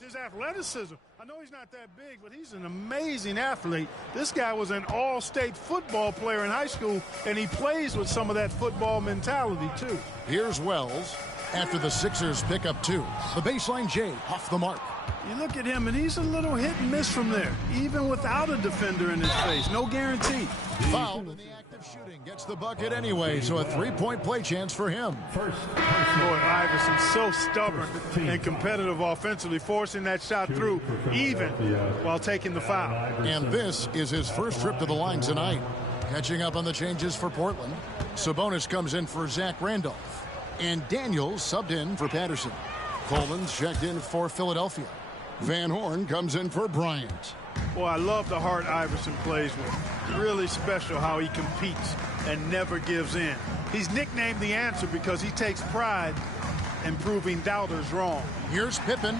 His athleticism. I know he's not that big, but he's an amazing athlete. This guy was an all-state football player in high school, and he plays with some of that football mentality, too. Here's Wells after the Sixers pick up 2. The baseline J off the mark. You look at him, and he's a little hit and miss from there, even without a defender in his face. No guarantee. Fouled in the act of shooting. Gets the bucket anyway, so a 3-point play chance for him. Boy, Iverson so stubborn and competitive offensively, forcing that shot through even while taking the foul. And this is his first trip to the line tonight. Catching up on the changes for Portland. Sabonis comes in for Zach Randolph. And Daniels subbed in for Patterson. Coleman's checked in for Philadelphia. Van Horn comes in for Bryant. Boy, I love the heart Iverson plays with. Really special how he competes and never gives in. He's nicknamed the answer because he takes pride in proving doubters wrong. Here's Pippen.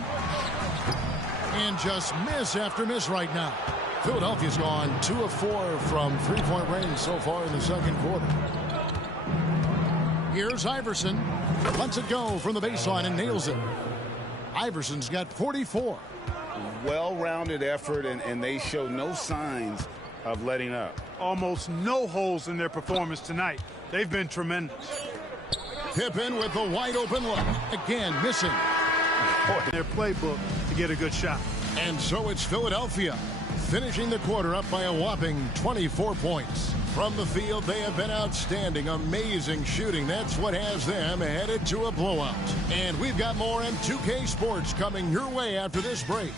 And just miss after miss right now. Philadelphia's gone 2 of 4 from three-point range so far in the second quarter. Here's Iverson. Lets it go from the baseline and nails it. Iverson's got 44. Well-rounded effort, and they show no signs of letting up. Almost no holes in their performance tonight. They've been tremendous. Pippen with the wide-open look. Again, missing. Their playbook to get a good shot. And so it's Philadelphia, finishing the quarter up by a whopping 24 points. From the field, they have been outstanding. Amazing shooting. That's what has them headed to a blowout. And we've got more M2K Sports coming your way after this break.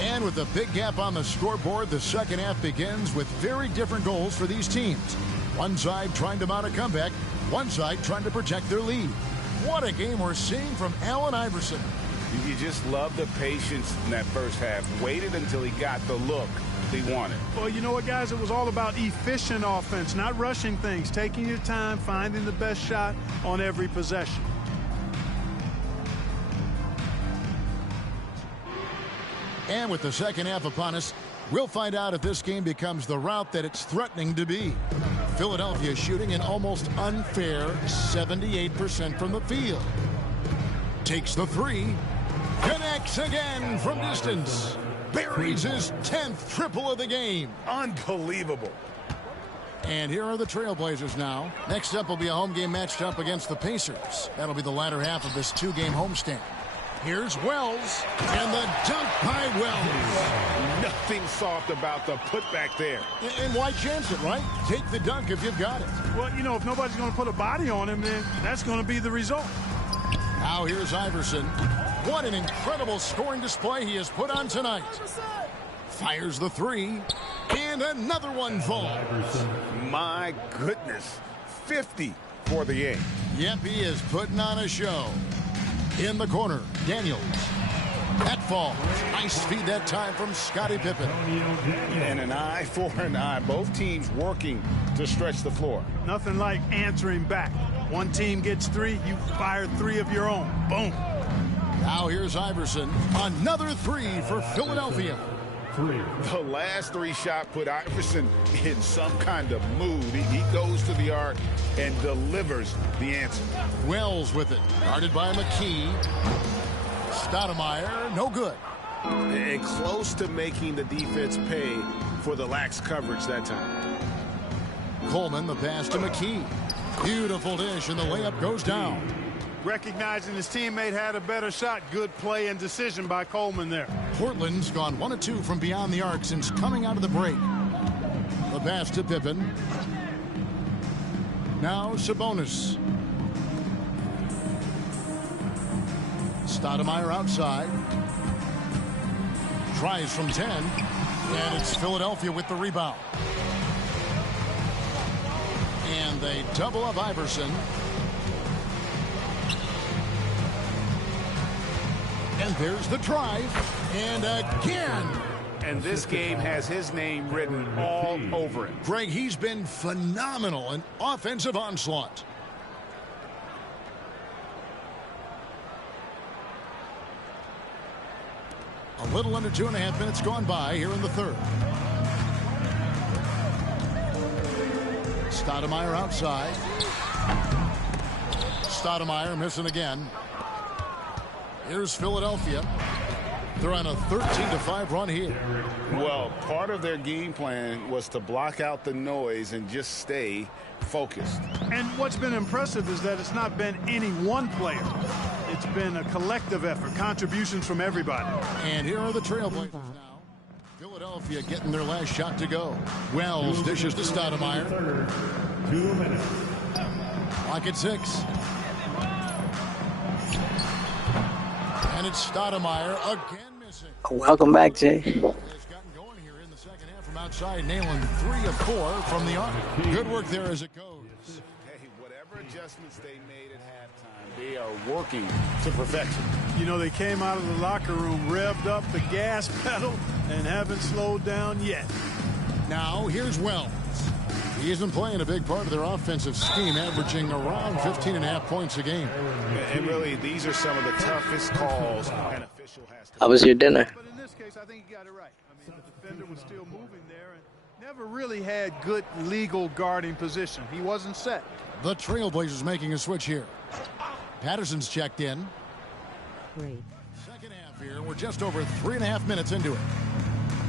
And with a big gap on the scoreboard, the second half begins with very different goals for these teams. One side trying to mount a comeback, one side trying to protect their lead. What a game we're seeing from Allen Iverson. You just love the patience in that first half. Waited until he got the look he wanted. Well, you know what, guys? It was all about efficient offense, not rushing things, taking your time, finding the best shot on every possession. And with the second half upon us, we'll find out if this game becomes the route that it's threatening to be. Philadelphia shooting an almost unfair 78% from the field. Takes the 3. Connects again from distance. Buries his 10th triple of the game. Unbelievable. And here are the Trailblazers now. Next up will be a home game matched up against the Pacers. That'll be the latter half of this 2-game homestand. Here's Wells, and the dunk by Wells. Nothing soft about the putback there. And why chance it, right? Take the dunk if you've got it. Well, you know, if nobody's going to put a body on him, then that's going to be the result. Now here's Iverson. What an incredible scoring display he has put on tonight. Fires the three. And another one falls. My goodness. 50 for the game. Yep, he is putting on a show. In the corner, Daniels. That falls. Nice feed that time from Scottie Pippen. And an eye for an eye. Both teams working to stretch the floor. Nothing like answering back. One team gets three, you fire three of your own. Boom. Now here's Iverson. Another three for Philadelphia. The last three shot put Iverson in some kind of mood. He goes to the arc and delivers the answer. Wells with it. Guarded by McKee. Stoudemire, no good. And close to making the defense pay for the lax coverage that time. Coleman, the pass to McKee. Beautiful dish, and the layup goes down. Recognizing his teammate had a better shot. Good play and decision by Coleman there. Portland's gone 1 of 2 from beyond the arc since coming out of the break. The pass to Pippen. Now Sabonis. Stoudemire outside. Tries from 10. And it's Philadelphia with the rebound. And they double up Iverson. And there's the drive. And again. And this game has his name written all over it. Greg, he's been phenomenal. An offensive onslaught. A little under 2.5 minutes gone by here in the third. Stoudemire outside. Stoudemire missing again. Here's Philadelphia. They're on a 13-5 run here. Well, part of their game plan was to block out the noise and just stay focused. And what's been impressive is that it's not been any one player. It's been a collective effort, contributions from everybody. And here are the Trailblazers now. Philadelphia getting their last shot to go. Wells dishes to Stoudemire. 2 minutes. Clock at 6. And it's Stoudemire again missing. Welcome back, Jay. Has gotten going here in the second half from outside, nailing 3 of 4 from the arc. Good work there as it goes. Hey, whatever adjustments they made at halftime, they are working to perfection. You know, they came out of the locker room, revved up the gas pedal, and haven't slowed down yet. Now here's Wells. He isn't playing a big part of their offensive scheme, averaging around 15.5 points a game. And really, these are some of the toughest calls an official has to How was your dinner? But in this case, I think he got it right. I mean, the defender was still moving there and never really had good legal guarding position. He wasn't set. The Trailblazers making a switch here. Patterson's checked in. Great. Second half here. We're just over 3.5 minutes into it.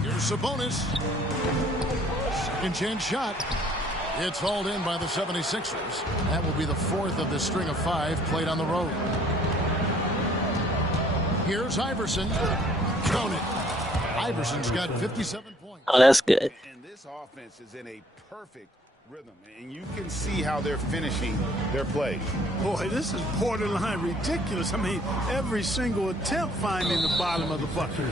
Here's Sabonis. Second chance shot. It's hauled in by the 76ers. That will be the 4th of the string of 5 played on the road. Here's Iverson. Count it. Iverson's got 57 points. Oh, that's good. And this offense is in a perfect rhythm, and you can see how they're finishing their plays. Boy, this is borderline ridiculous. I mean, every single attempt finding the bottom of the bucket.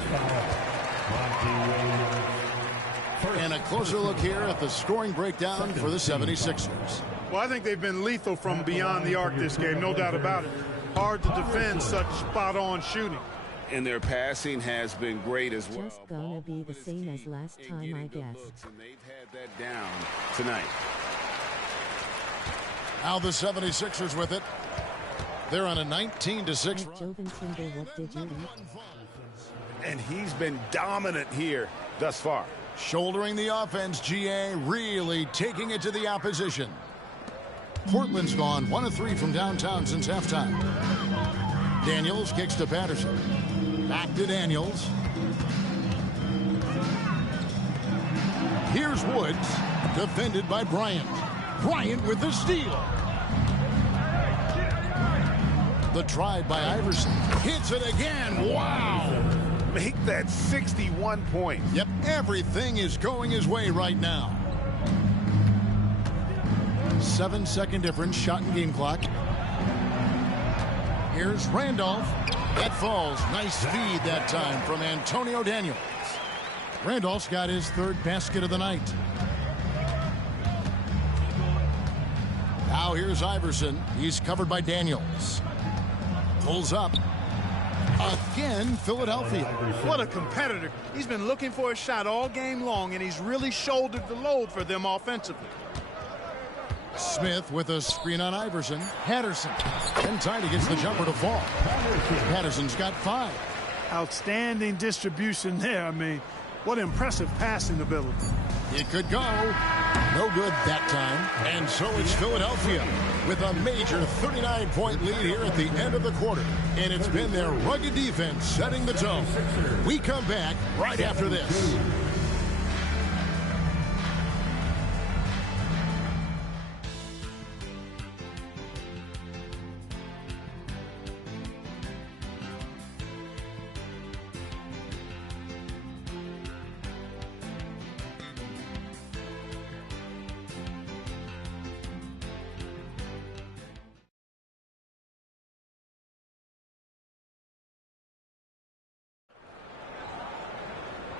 And a closer look here at the scoring breakdown for the 76ers. Well, I think they've been lethal from beyond the arc this game, no doubt about it. Hard to defend such spot-on shooting. And their passing has been great as well. Just gonna be the same as last time, I guess. And they've had that down tonight. Now the 76ers with it. They're on a 19-6 run. Joven Timber, what did you eat? And he's been dominant here thus far. Shouldering the offense, GA really taking it to the opposition. Portland's gone 1 of 3 from downtown since halftime. Daniels kicks to Patterson. Back to Daniels. Here's Woods, defended by Bryant. Bryant with the steal. The drive by Iverson. Hits it again. Wow. Make that 61 points. Yep, everything is going his way right now. 7-second difference, shot and game clock. Here's Randolph. That falls. Nice feed that time from Antonio Daniels. Randolph's got his third basket of the night. Now here's Iverson. He's covered by Daniels. Pulls up. Again, Philadelphia. What a competitor. He's been looking for a shot all game long, and he's really shouldered the load for them offensively. Smith with a screen on Iverson. Patterson. And Tiny gets the jumper to fall. Patterson's got 5. Outstanding distribution there. I mean, what impressive passing ability. It could go. No good that time. And so it's Philadelphia with a major 39-point lead here at the end of the quarter. And it's been their rugged defense setting the tone. We come back right after this.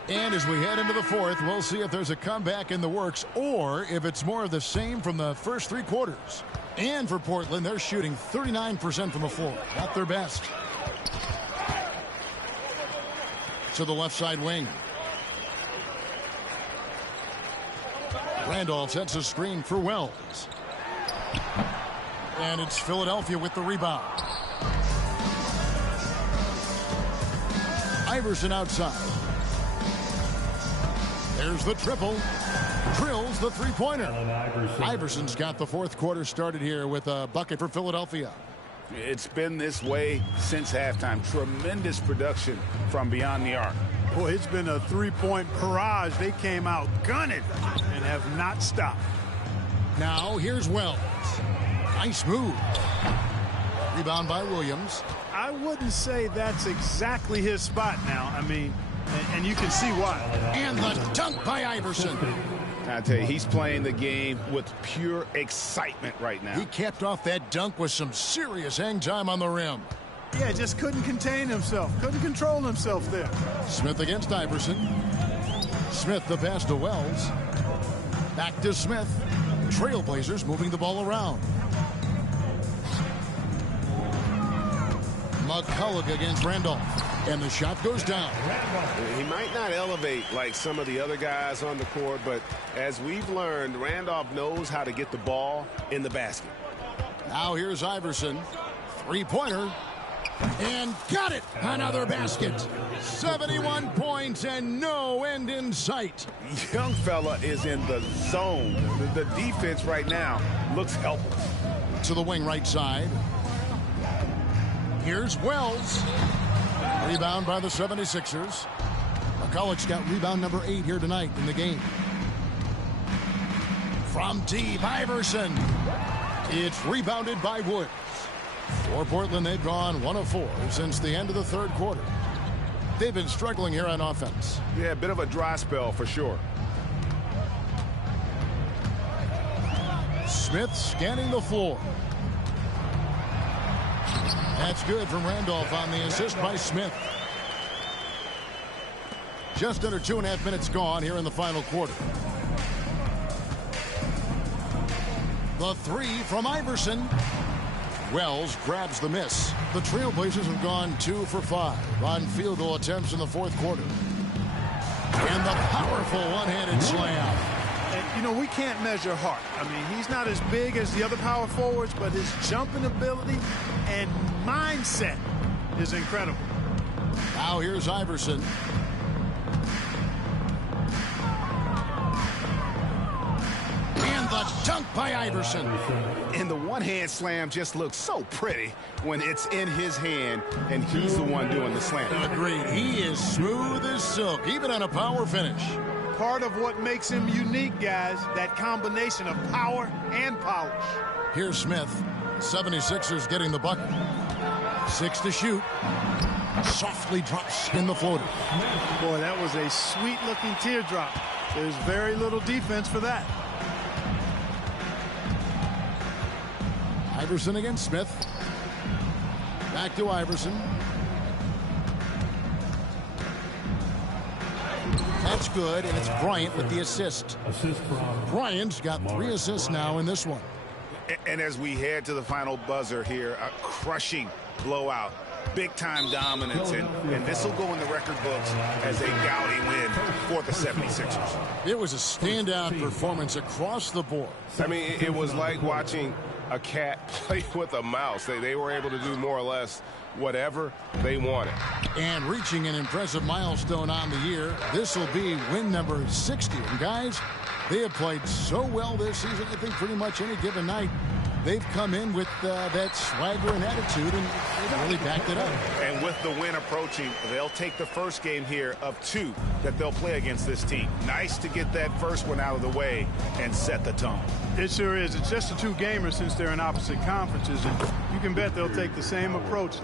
And as we head into the fourth, we'll see if there's a comeback in the works or if it's more of the same from the first 3 quarters. And for Portland, they're shooting 39% from the floor. Not their best. To the left side wing. Randolph sets a screen for Wells. And it's Philadelphia with the rebound. Iverson outside. There's the triple. Drills the three-pointer. Iverson's got the fourth quarter started here with a bucket for Philadelphia. It's been this way since halftime. Tremendous production from beyond the arc. Boy, it's been a three-point barrage. They came out gunning and have not stopped. Now here's Wells. Nice move. Rebound by Williams. I wouldn't say that's exactly his spot now. I mean, and you can see why. And the dunk by Iverson. I tell you, he's playing the game with pure excitement right now. He capped off that dunk with some serious hang time on the rim. Yeah, just couldn't contain himself. Couldn't control himself there. Smith against Iverson. Smith the pass to Wells. Back to Smith. Trailblazers moving the ball around. McCulloch against Randolph. And the shot goes down. He might not elevate like some of the other guys on the court, but as we've learned, Randolph knows how to get the ball in the basket. Now here's Iverson. Three-pointer. And got it. Another basket. 71 points and no end in sight. Young fella is in the zone. The defense right now looks helpless. To the wing right side. Here's Wells. Rebound by the 76ers. McCulloch's got rebound number 8 here tonight in the game. From deep, Iverson. It's rebounded by Woods. For Portland, they've gone 1 of 4 since the end of the third quarter. They've been struggling here on offense. Yeah, a bit of a dry spell for sure. Smith scanning the floor. That's good from Randolph on the assist by Smith. Just under 2.5 minutes gone here in the final quarter. The three from Iverson. Wells grabs the miss. The Trailblazers have gone 2 for 5 on field goal attempts in the fourth quarter. And the powerful one-handed slam. And, you know, we can't measure heart. I mean, he's not as big as the other power forwards, but his jumping ability and mindset is incredible. Now here's Iverson. And the dunk by Iverson. And the one-hand slam just looks so pretty when it's in his hand and he's the one doing the slam. Agreed. He is smooth as silk, even on a power finish. Part of what makes him unique, guys, that combination of power and polish. Here's Smith. 76ers getting the bucket. 6 to shoot. Softly drops in the floater. Boy, that was a sweet-looking teardrop. There's very little defense for that. Iverson against Smith. Back to Iverson. That's good, and it's Bryant with the assist. Bryant's got 3 assists now in this one. And as we head to the final buzzer here, a crushing blowout, big-time dominance, and this will go in the record books as a gaudy win for the 76ers. It was a standout performance across the board. I mean, it was like watching a cat play with a mouse. They were able to do more or less whatever they wanted. And reaching an impressive milestone on the year, this will be win number 60. And guys, they have played so well this season. I think pretty much any given night they've come in with that swagger and attitude, and they've really backed it up. And with the win approaching, they'll take the first game here of 2 that they'll play against this team. Nice to get that first one out of the way and set the tone. It sure is. It's just a 2-gamer since they're in opposite conferences, and you can bet they'll take the same approach.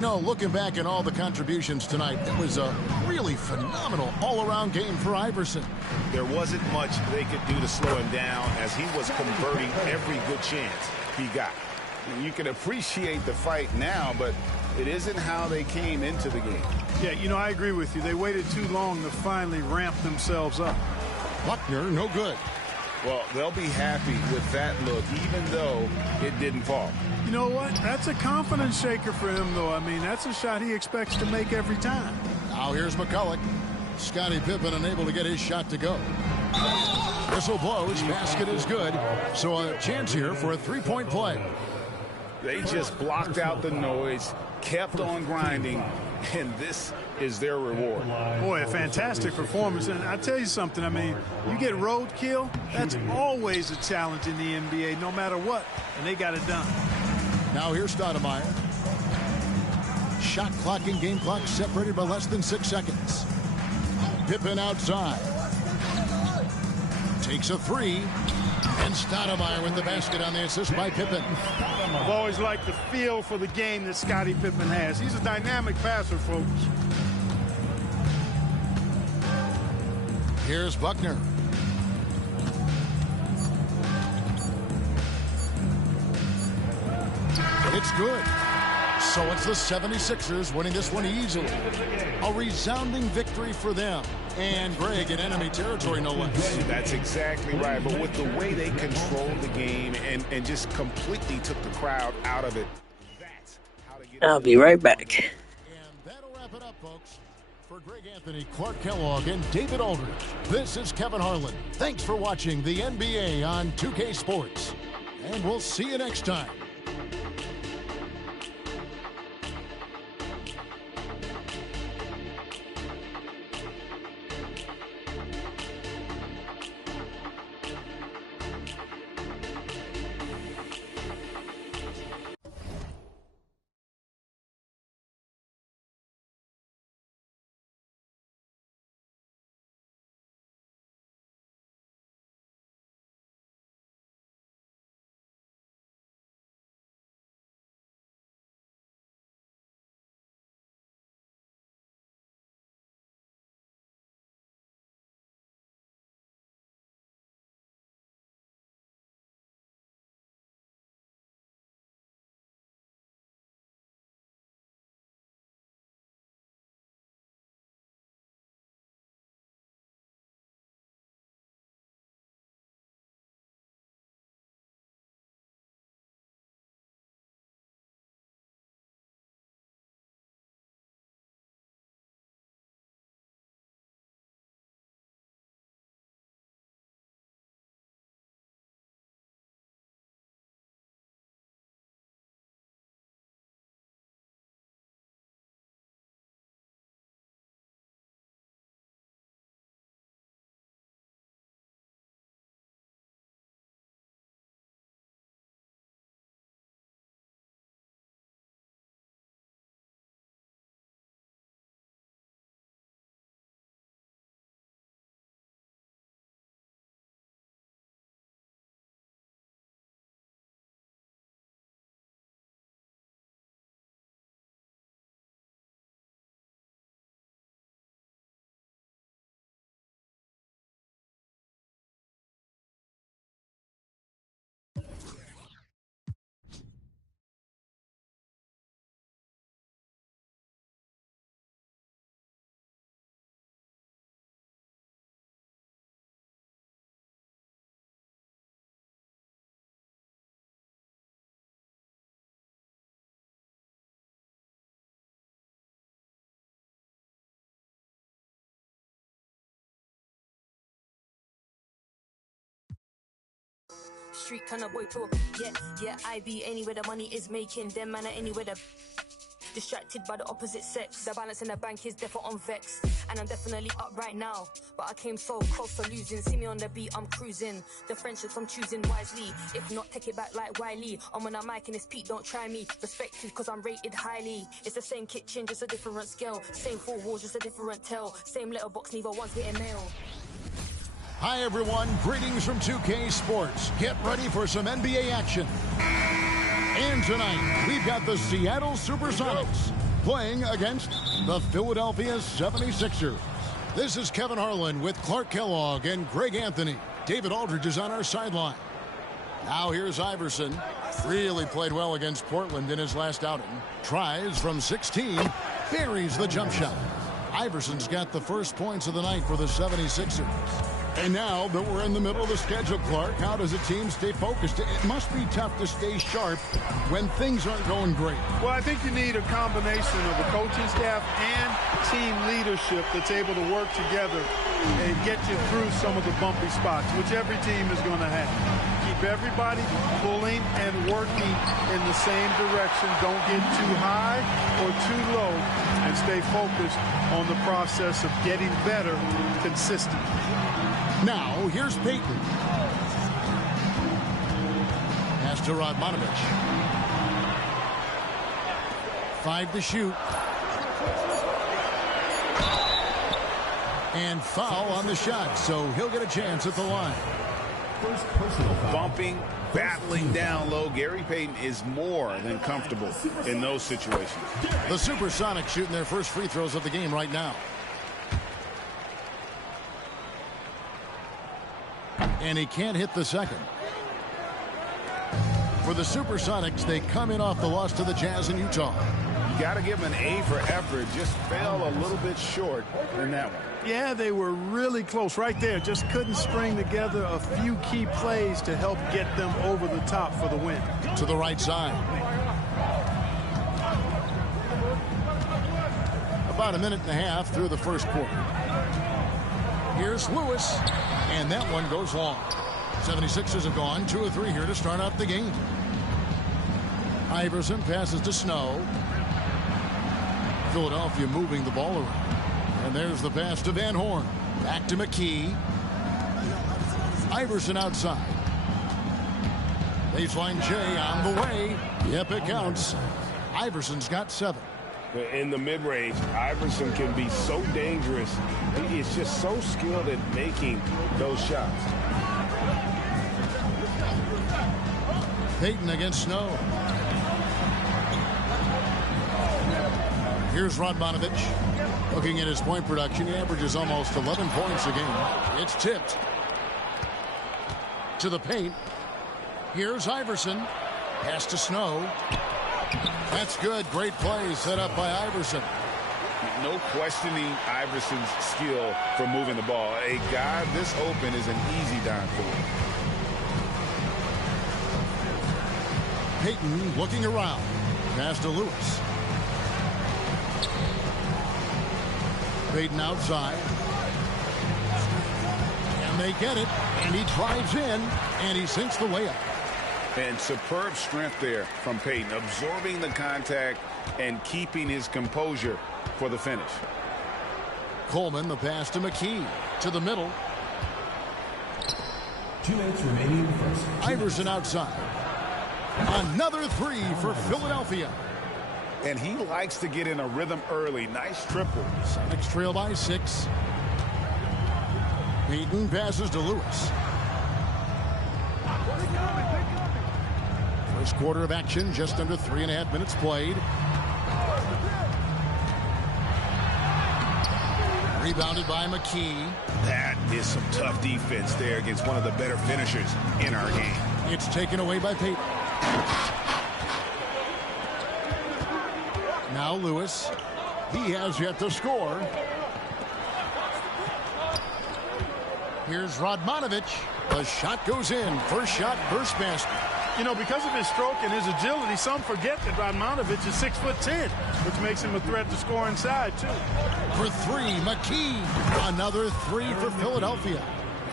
No, looking back at all the contributions tonight, it was a really phenomenal all-around game for Iverson. There wasn't much they could do to slow him down as he was converting every good chance he got. You can appreciate the fight now, but it isn't how they came into the game. Yeah, you know, I agree with you. They waited too long to finally ramp themselves up. Buckner, no good. Well, they'll be happy with that look, even though it didn't fall. You know what? That's a confidence shaker for him, though. I mean, that's a shot he expects to make every time. Now here's McCulloch. Scottie Pippen unable to get his shot to go. Whistle blows. Basket is good. So a chance here for a 3-point play. They just blocked out the noise, kept on grinding, and this is their reward. Boy, a fantastic performance. And I tell you something, I mean, you get roadkill, that's always a challenge in the NBA, no matter what, and they got it done. Now here's Stoudemire. Shot clock and game clock separated by less than 6 seconds. Pippen outside. Takes a 3. And Stoudemire with the basket on the assist by Pippen. I've always liked the feel for the game that Scottie Pippen has. He's a dynamic passer, folks. Here's Buckner. It's good. So it's the 76ers winning this one easily. A resounding victory for them. And Greg in enemy territory, no less. That's exactly right. But with the way they controlled the game and just completely took the crowd out of it. That's how to get I'll be right back. And that'll wrap it up, folks. For Greg Anthony, Clark Kellogg, and David Aldridge, this is Kevin Harlan. Thanks for watching the NBA on 2K Sports. And we'll see you next time. Street kind of boy talk. Yeah, I be anywhere the money is making. Them man are anywhere the distracted by the opposite sex. The balance in the bank is definitely on vex. And I'm definitely up right now, but I came so close to losing. See me on the beat, I'm cruising. The friendships I'm choosing wisely. If not, take it back like Wiley. I'm on a mic and it's Pete, don't try me. Respected cause I'm rated highly. It's the same kitchen, just a different scale. Same four walls, just a different tell. Same letterbox, neither one's getting mail. Hi everyone, greetings from 2K Sports. Get ready for some NBA action. And tonight, we've got the Seattle Supersonics playing against the Philadelphia 76ers. This is Kevin Harlan with Clark Kellogg and Greg Anthony. David Aldridge is on our sideline. Now here's Iverson. Really played well against Portland in his last outing. Tries from 16, buries the jump shot. Iverson's got the first points of the night for the 76ers. And now that we're in the middle of the schedule, Clark, how does a team stay focused? It must be tough to stay sharp when things aren't going great. Well, I think you need a combination of a coaching staff and team leadership that's able to work together and get you through some of the bumpy spots, which every team is going to have. Keep everybody pulling and working in the same direction. Don't get too high or too low, and stay focused on the process of getting better consistently. Now, here's Payton. Pass to Radmanovic. 5 to shoot. And foul on the shot, so he'll get a chance at the line. First personal foul. Bumping, battling down low. Gary Payton is more than comfortable in those situations. The Supersonics shooting their first free throws of the game right now. And he can't hit the second. For the Supersonics, they come in off the loss to the Jazz in Utah. You got to give them an A for effort. Just fell a little bit short in that one. Yeah, they were really close right there. Just couldn't string together a few key plays to help get them over the top for the win. To the right side. About a minute and a half through the first quarter. Here's Lewis. And that one goes long. 76ers have gone 2 of 3 here to start out the game. Iverson passes to Snow. Philadelphia moving the ball around. And there's the pass to Van Horn. Back to McKee. Iverson outside. Baseline J on the way. Yep, it counts. Iverson's got 7. In the mid-range, Iverson can be so dangerous. He is just so skilled at making those shots. Payton against Snow. Here's Radmanovic. Looking at his point production, he averages almost 11 points a game. It's tipped to the paint. Here's Iverson. Pass to Snow. That's good. Great play set up by Iverson. No questioning Iverson's skill for moving the ball. A guy this open is an easy dime for him. Payton looking around. Pass to Lewis. Payton outside. And they get it. And he drives in. And he sinks the layup. And superb strength there from Payton, absorbing the contact and keeping his composure for the finish. Coleman, the pass to McKee, to the middle. 2 minutes remaining in the first. Iverson outside. Another 3 for Philadelphia. And he likes to get in a rhythm early. Nice triple. Sonics trail by 6. Payton passes to Lewis. First quarter of action, just under 3.5 minutes played. Rebounded by McKee. That is some tough defense there against one of the better finishers in our game. It's taken away by Payton. Now Lewis. He has yet to score. Here's Radmanovic. The shot goes in. First shot, first basket. You know, because of his stroke and his agility, some forget that Radmanovic is 6'10", which makes him a threat to score inside, too. For 3, McKee. Another 3 for Philadelphia.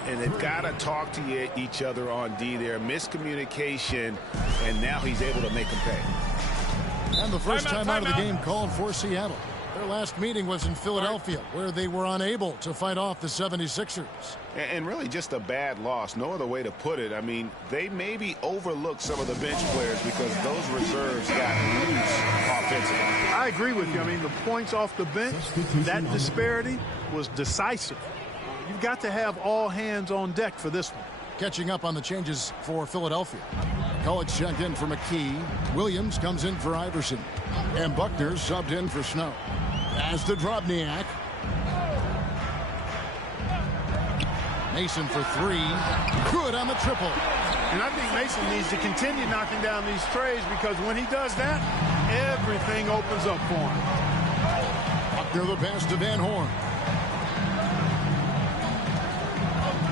And they've got to talk to each other on D there. Miscommunication, and now he's able to make them pay. And the first time out of the game called for Seattle. Their last meeting was in Philadelphia, where they were unable to fight off the 76ers. And really just a bad loss. No other way to put it. I mean, they maybe overlooked some of the bench players because those reserves got loose offensively. I agree with you. I mean, the points off the bench, that disparity was decisive. You've got to have all hands on deck for this one. Catching up on the changes for Philadelphia. College checked in for McKee. Williams comes in for Iverson. And Buckner subbed in for Snow. As to Drobniak. Mason for three. Good on the triple. And I think Mason needs to continue knocking down these trays because when he does that, everything opens up for him. Buckner the pass to Van Horn.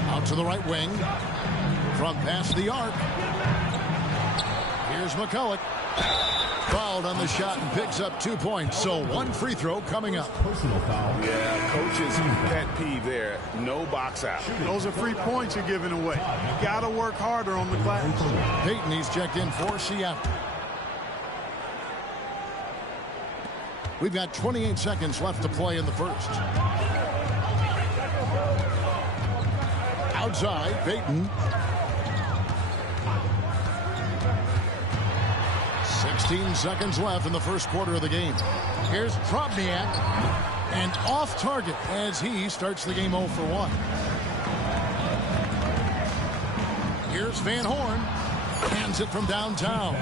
Out to the right wing. From past the arc. Here's McCulloch. Fouled on the shot and picks up 2 points. So one free throw coming up. Personal foul. Yeah, coach's pet peeve there. No box out. Those are 3 points you're giving away. You got to work harder on the glass. Payton, he's checked in for Seattle. We've got 28 seconds left to play in the first. Outside, Payton. 16 seconds left in the first quarter of the game. Here's Drobniak. And off target as he starts the game 0 for 1. Here's Van Horn. Hands it from downtown.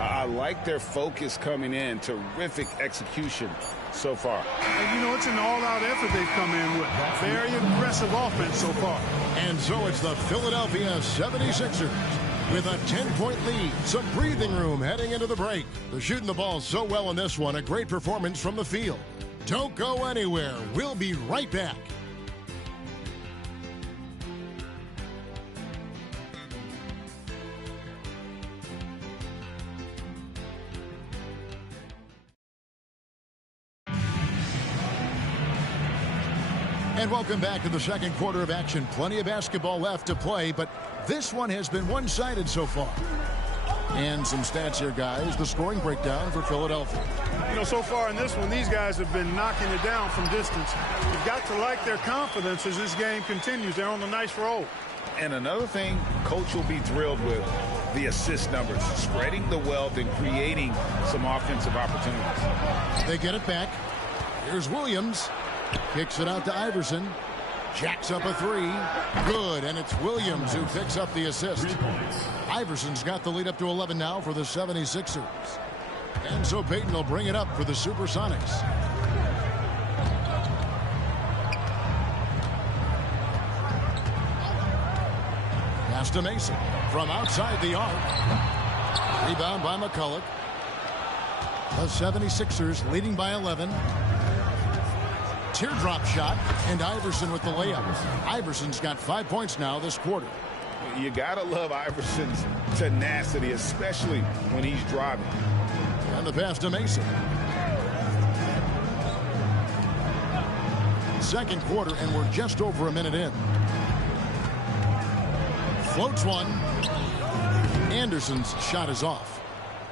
I like their focus coming in. Terrific execution so far. And, you know, it's an all-out effort they've come in with. Very aggressive offense so far. And so it's the Philadelphia 76ers with a 10-point lead. Some breathing room heading into the break. They're shooting the ball so well in this one. A great performance from the field. Don't go anywhere. We'll be right back. And welcome back to the second quarter of action. Plenty of basketball left to play, but this one has been one-sided so far. And some stats here, guys. The scoring breakdown for Philadelphia. You know, so far in this one, these guys have been knocking it down from distance. You've got to like their confidence as this game continues. They're on a nice roll. And another thing, coach will be thrilled with the assist numbers, spreading the wealth and creating some offensive opportunities. They get it back. Here's Williams. Kicks it out to Iverson. Jacks up a three. Good, and it's Williams who picks up the assist. Iverson's got the lead up to 11 now for the 76ers. And so Payton will bring it up for the Supersonics. Pass to Mason from outside the arc. Rebound by McCulloch. The 76ers leading by 11. Teardrop shot, and Iverson with the layup. Iverson's got 5 points now this quarter. You gotta love Iverson's tenacity, especially when he's driving. And the pass to Mason. Second quarter, and we're just over a minute in. Floats one. Anderson's shot is off.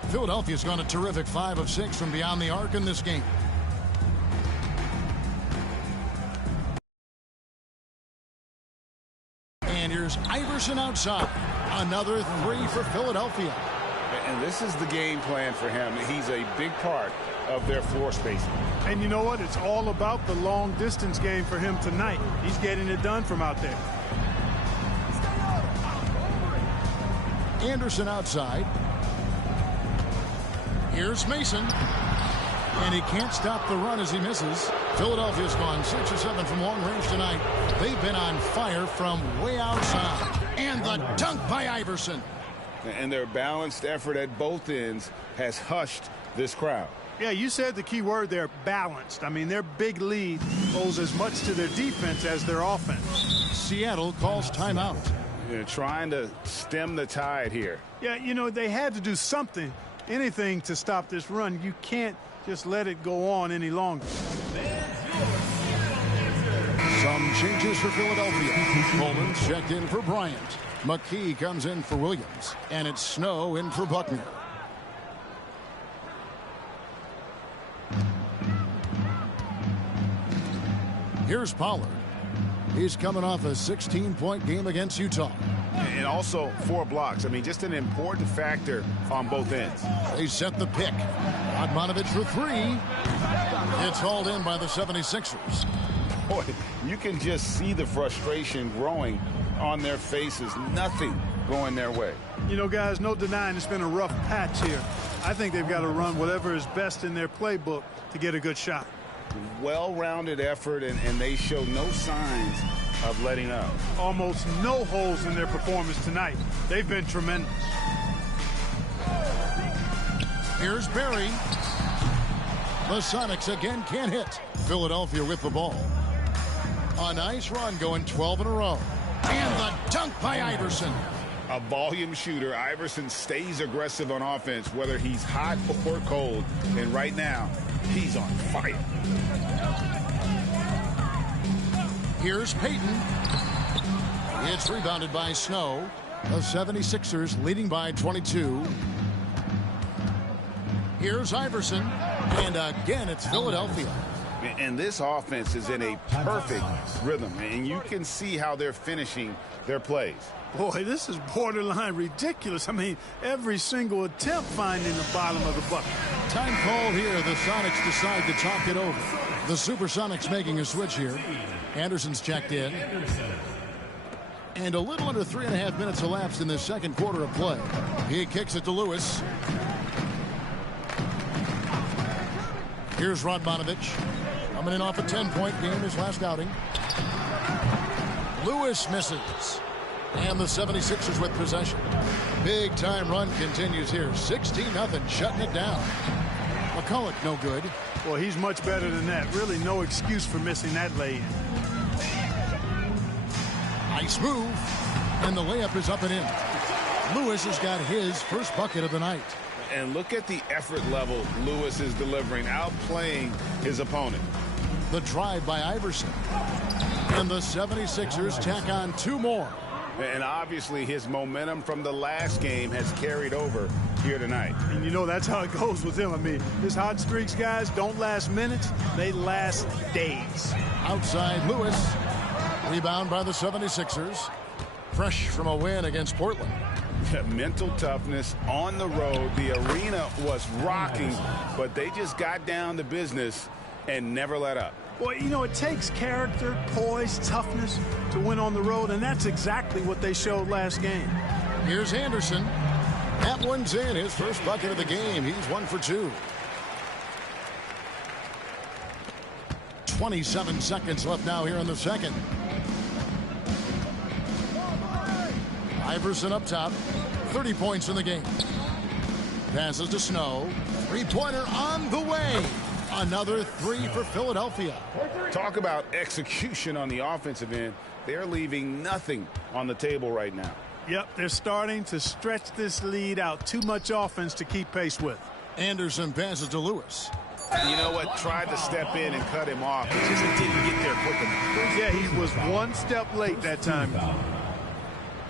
Philadelphia's gone a terrific 5 of 6 from beyond the arc in this game. And here's Iverson outside. Another three for Philadelphia. And this is the game plan for him. He's a big part of their floor spacing. And you know what? It's all about the long distance game for him tonight. He's getting it done from out there. Anderson outside. Here's Mason. And he can't stop the run as he misses. Philadelphia's gone 6 or 7 from long range tonight. They've been on fire from way outside. And the dunk by Iverson. And their balanced effort at both ends has hushed this crowd. Yeah, you said the key word there, balanced. I mean, their big lead owes as much to their defense as their offense. Seattle calls timeout. They're trying to stem the tide here. Yeah, you know, they had to do something, anything to stop this run. You can't just let it go on any longer. Some Time changes for Philadelphia. Coleman checked in for Bryant. McKee comes in for Williams. And it's Snow in for Buckner. Here's Pollard. He's coming off a 16-point game against Utah. And also 4 blocks. I mean, just an important factor on both ends. They set the pick. Radmanovich for 3. It's hauled in by the 76ers. Boy, you can just see the frustration growing on their faces. Nothing going their way. You know, guys, no denying it's been a rough patch here. I think they've got to run whatever is best in their playbook to get a good shot. Well-rounded effort, and they show no signs of letting up. Almost no holes in their performance tonight. They've been tremendous. Here's Barry. The Sonics again can't hit. Philadelphia with the ball. A nice run going 12 in a row. And the dunk by Iverson. A volume shooter. Iverson stays aggressive on offense, whether he's hot or cold. And right now, he's on fire. Here's Payton. It's rebounded by Snow. The 76ers leading by 22. Here's Iverson. And again, it's Philadelphia. And this offense is in a perfect rhythm. And you can see how they're finishing their plays. Boy, this is borderline ridiculous. I mean, every single attempt finding the bottom of the bucket. Time called here. The Sonics decide to talk it over. The Supersonics making a switch here. Anderson's checked in. And a little under 3.5 minutes elapsed in the second quarter of play. He kicks it to Lewis. Here's Radmanovich. Coming in off a 10-point game his last outing. Lewis misses. And the 76ers with possession. Big time run continues here. 16-0, shutting it down. McCulloch no good. Well, he's much better than that. Really no excuse for missing that lay-in. Nice move. And the layup is up and in. Lewis has got his first bucket of the night. And look at the effort level Lewis is delivering, outplaying his opponent. The drive by Iverson. And the 76ers tack on 2 more. And obviously his momentum from the last game has carried over here tonight. And you know that's how it goes with him. I mean, his hot streaks, guys, don't last minutes. They last days. Outside Lewis. Rebound by the 76ers. Fresh from a win against Portland. Mental toughness on the road. The arena was rocking, but they just got down to business and never let up. Well, you know, it takes character, poise, toughness to win on the road, and that's exactly what they showed last game. Here's Anderson. That one's in. His first bucket of the game. He's 1 for 2. 27 seconds left now here in the second. Iverson up top. 30 points in the game. Passes to Snow. 3-pointer on the way. Another 3 for Philadelphia. Talk about execution on the offensive end. They're leaving nothing on the table right now. Yep, they're starting to stretch this lead out. Too much offense to keep pace with. Anderson passes to Lewis. You know what? Tried to step in and cut him off. It just didn't get there quick enough. Yeah, he was 1 step late that time.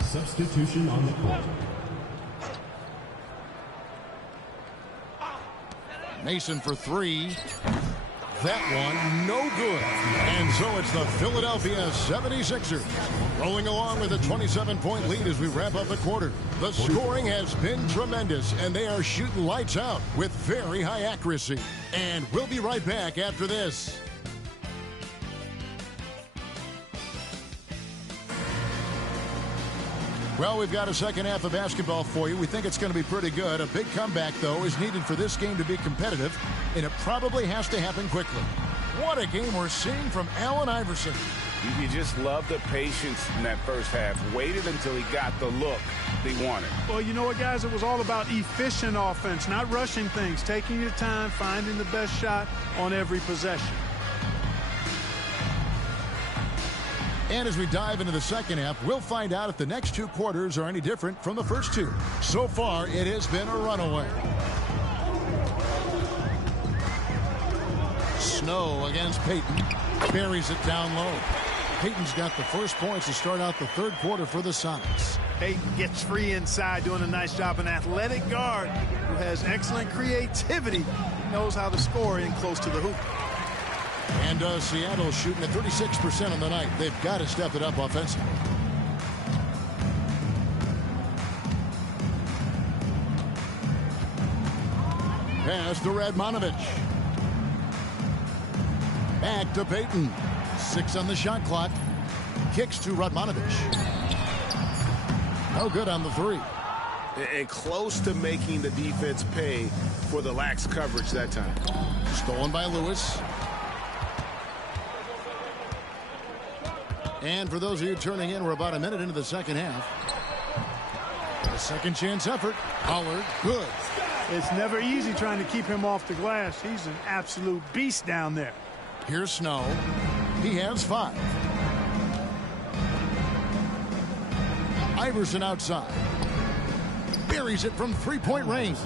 Substitution on the court. Mason for 3. That one, no good. And so it's the Philadelphia 76ers rolling along with a 27-point lead as we wrap up the quarter. The scoring has been tremendous, and they are shooting lights out with very high accuracy. And we'll be right back after this. Well, we've got a second half of basketball for you. We think it's going to be pretty good. A big comeback, though, is needed for this game to be competitive, and it probably has to happen quickly. What a game we're seeing from Allen Iverson. You just love the patience in that first half. Waited until he got the look he wanted. Well, you know what, guys? It was all about efficient offense, not rushing things, taking your time, finding the best shot on every possession. And as we dive into the second half, we'll find out if the next 2 quarters are any different from the first 2. So far, it has been a runaway. Snow against Payton. Buries it down low. Payton's got the first points to start out the third quarter for the Sonics. Payton gets free inside, doing a nice job. An athletic guard who has excellent creativity. He knows how to score in close to the hoop. And Seattle shooting at 36% on the night. They've got to step it up offensively. Pass to Radmanovich. Back to Payton. 6 on the shot clock. Kicks to Radmanovich. No good on the 3. And close to making the defense pay for the lax coverage that time. Stolen by Lewis. And for those of you turning in, we're about a minute into the second half. A second chance effort. Pollard, good. It's never easy trying to keep him off the glass. He's an absolute beast down there. Here's Snow. He has 5. Iverson outside. Buries it from three-point range.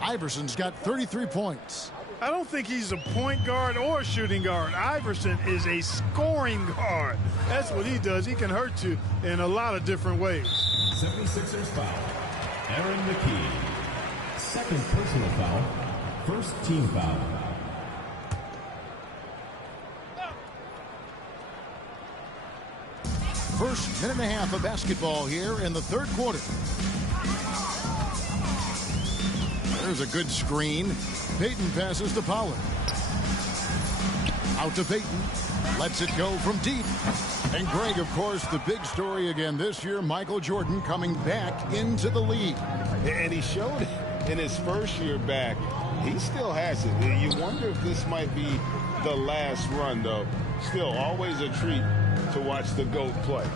Iverson's got 33 points. I don't think he's a point guard or a shooting guard. Iverson is a scoring guard. That's what he does. He can hurt you in a lot of different ways. 76ers foul. Aaron McKee. Second personal foul. First team foul. First minute and a half of basketball here in the third quarter. There's a good screen. Payton passes to Pollard. Out to Payton. Lets it go from deep. And Greg, of course, the big story again this year, Michael Jordan coming back into the league. And he showed it in his first year back. He still has it. You wonder if this might be the last run, though. Still, always a treat to watch the GOAT play.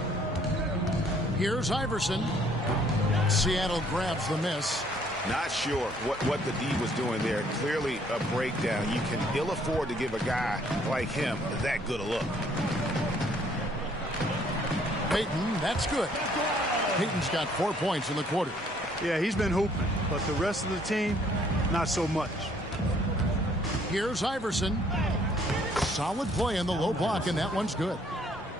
Here's Iverson. Seattle grabs the miss. Not sure what the D was doing there. Clearly a breakdown. You can ill afford to give a guy like him that good a look. Payton, that's good. Payton's got 4 points in the quarter. Yeah, he's been hooping, but the rest of the team, not so much. Here's Iverson. Solid play in the low block, and that one's good.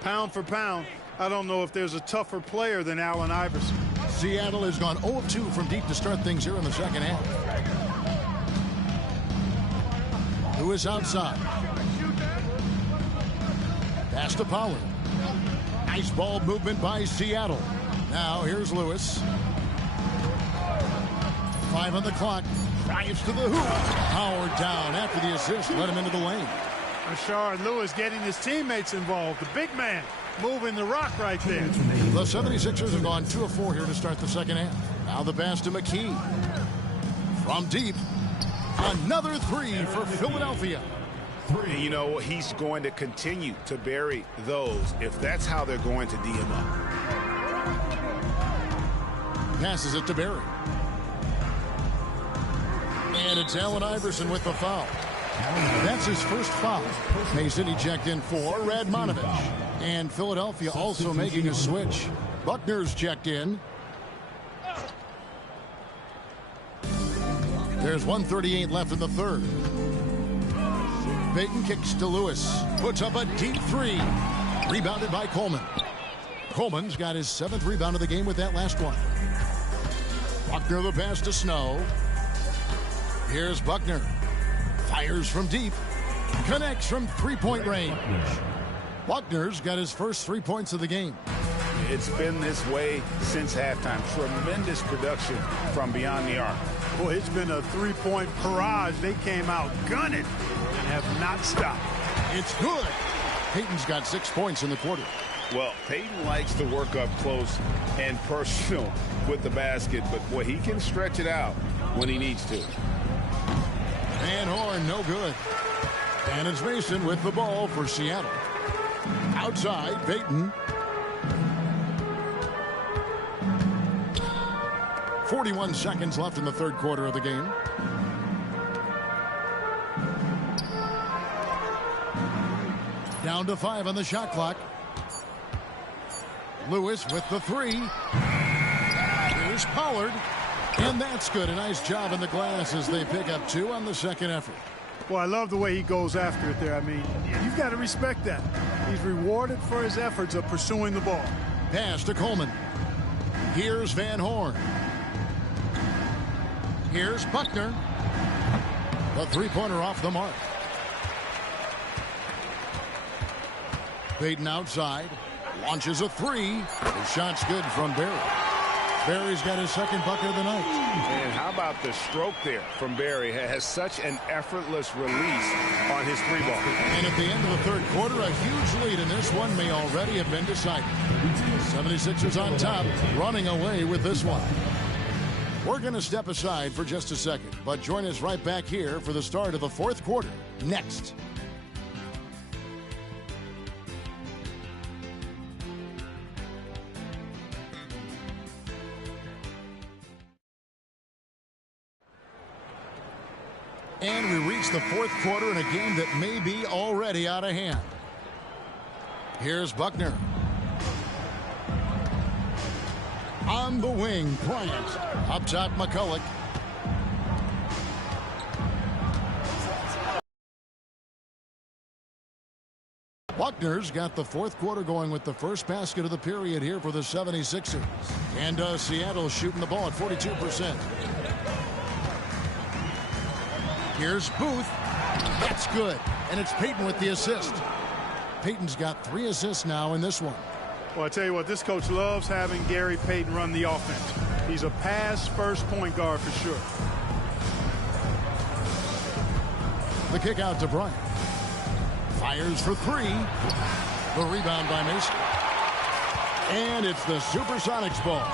Pound for pound, I don't know if there's a tougher player than Allen Iverson. Seattle has gone 0 of 2 from deep to start things here in the second half. Lewis outside. Pass to Pollard. Nice ball movement by Seattle. Now here's Lewis. 5 on the clock. Drives to the hoop. Howard down after the assist. Let him into the lane. Rashard Lewis getting his teammates involved. The big man moving the rock right there. The 76ers have gone 2 of 4 here to start the second half. Now the pass to McKee. From deep. Another 3 for Philadelphia. You know, he's going to continue to bury those if that's how they're going to D him up. Passes it to Barry. And it's Allen Iverson with the foul. That's his first foul. Mason eject in for Radmanovich. And Philadelphia also making a switch. Buckner's checked in. There's 1:38 left in the third. Payton kicks to Lewis. Puts up a deep 3. Rebounded by Coleman. Coleman's got his 7th rebound of the game with that last one. Buckner the pass to Snow. Here's Buckner. Fires from deep. Connects from three-point range. Buckner's got his first 3 points of the game. It's been this way since halftime. Tremendous production from beyond the arc. Boy, it's been a 3-point barrage. They came out gunning and have not stopped. It's good. Payton's got 6 points in the quarter. Well, Payton likes to work up close and personal with the basket, but boy, he can stretch it out when he needs to. Van Horn, no good. And it's Mason with the ball for Seattle. Outside, Payton. 41 seconds left in the third quarter of the game. Down to 5 on the shot clock. Lewis with the 3. Here's Pollard. And that's good. A nice job in the glass as they pick up 2 on the second effort. Well, I love the way he goes after it there. I mean, you've got to respect that. He's rewarded for his efforts of pursuing the ball. Pass to Coleman. Here's Van Horn. Here's Buckner. The three-pointer off the mark. Payton outside. Launches a three. The shot's good from Barry. Barry's got his second bucket of the night. And how about the stroke there from Barry? Has such an effortless release on his three ball. And at the end of the third quarter, a huge lead in this one may already have been decided. 76ers on top, running away with this one. We're going to step aside for just a second, but join us right back here for the start of the fourth quarter next. And we reach the fourth quarter in a game that may be already out of hand. Here's Buckner. On the wing, Bryant. Up top, McCulloch. Buckner's got the fourth quarter going with the first basket of the period here for the 76ers. And Seattle shooting the ball at 42%. Here's Booth. That's good. And it's Payton with the assist. Payton's got 3 assists now in this one. Well, I tell you what, this coach loves having Gary Payton run the offense. He's a pass-first point guard for sure. The kick out to Bryant. Fires for 3. The rebound by Mason. And it's the Supersonics ball.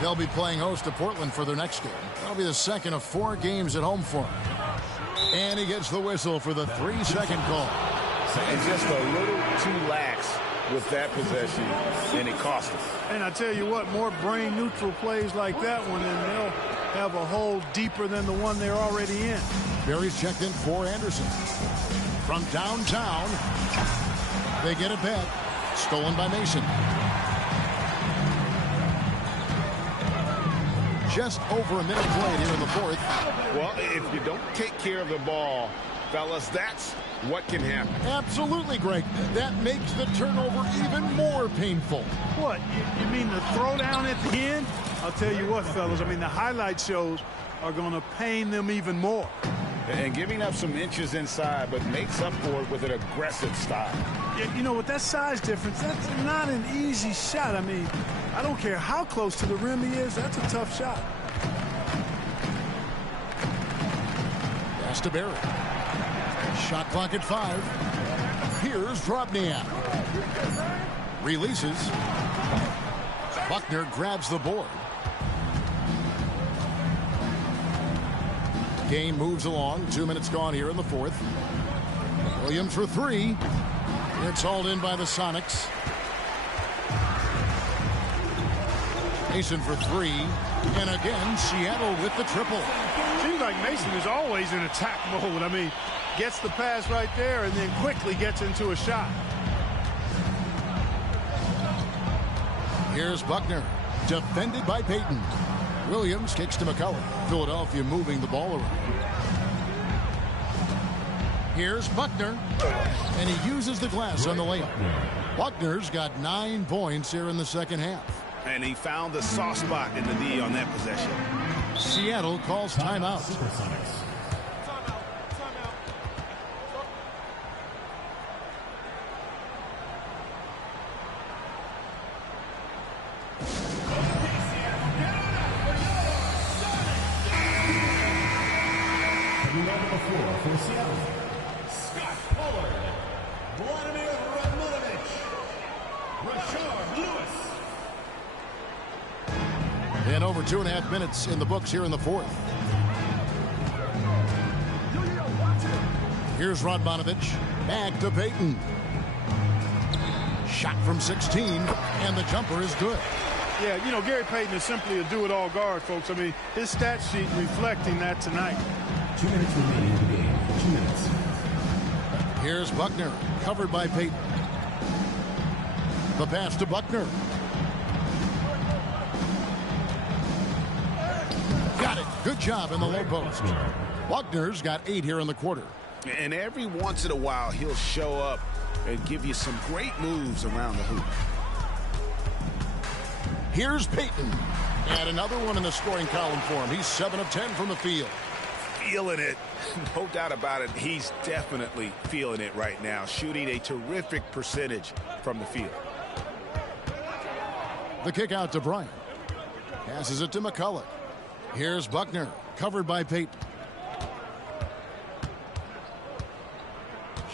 They'll be playing host to Portland for their next game. That'll be the second of 4 games at home for him. And he gets the whistle for the 3-second call. And just a little too lax with that possession, and it cost him. And I tell you what, more brain-neutral plays like that one, and they'll have a hole deeper than the one they're already in. Barry's checked in for Anderson. From downtown, they get it back. Stolen by Mason. Just over a minute played here in the fourth. Well, if you don't take care of the ball, fellas, that's what can happen. Absolutely, Greg. That makes the turnover even more painful. What? You mean the throwdown at the end? I'll tell you what, fellas. I mean, the highlight shows are going to pain them even more. And giving up some inches inside, but makes up for it with an aggressive style. Yeah, you know, with that size difference, that's not an easy shot. I mean, I don't care how close to the rim he is. That's a tough shot. Pass to Barry. Shot clock at 5. Here's Drobniak. Releases. Buckner grabs the board. Game moves along. 2 minutes gone here in the fourth. Williams for 3. It's hauled in by the Sonics. Mason for 3. And again, Seattle with the triple. Seems like Mason is always in attack mode. I mean, gets the pass right there and then quickly gets into a shot. Here's Buckner. Defended by Payton. Williams kicks to McCulloch. Philadelphia moving the ball around. Here's Buckner. And he uses the glass on the layup. Buckner's got 9 points here in the second half. And he found the soft spot in the D on that possession. Seattle calls timeout. For Seattle, Scott Pollard, Vladimir Radmanovic, Rashard Lewis. And over 2.5 minutes in the books here in the fourth. Here's Radmanovic. Back to Payton. Shot from 16, and the jumper is good. Yeah, you know, Gary Payton is simply a do-it-all guard, folks. I mean, his stat sheet reflecting that tonight. 2 minutes remaining in the game. 2 minutes. Here's Buckner, covered by Payton. The pass to Buckner. Got it. Good job in the low post. Buckner's got 8 here in the quarter. And every once in a while, he'll show up and give you some great moves around the hoop. Here's Payton. And another one in the scoring column for him. He's 7 of 10 from the field. Feeling it. No doubt about it. He's definitely feeling it right now. Shooting a terrific percentage from the field. The kick out to Bryant. Passes it to McCulloch. Here's Buckner. Covered by Payton.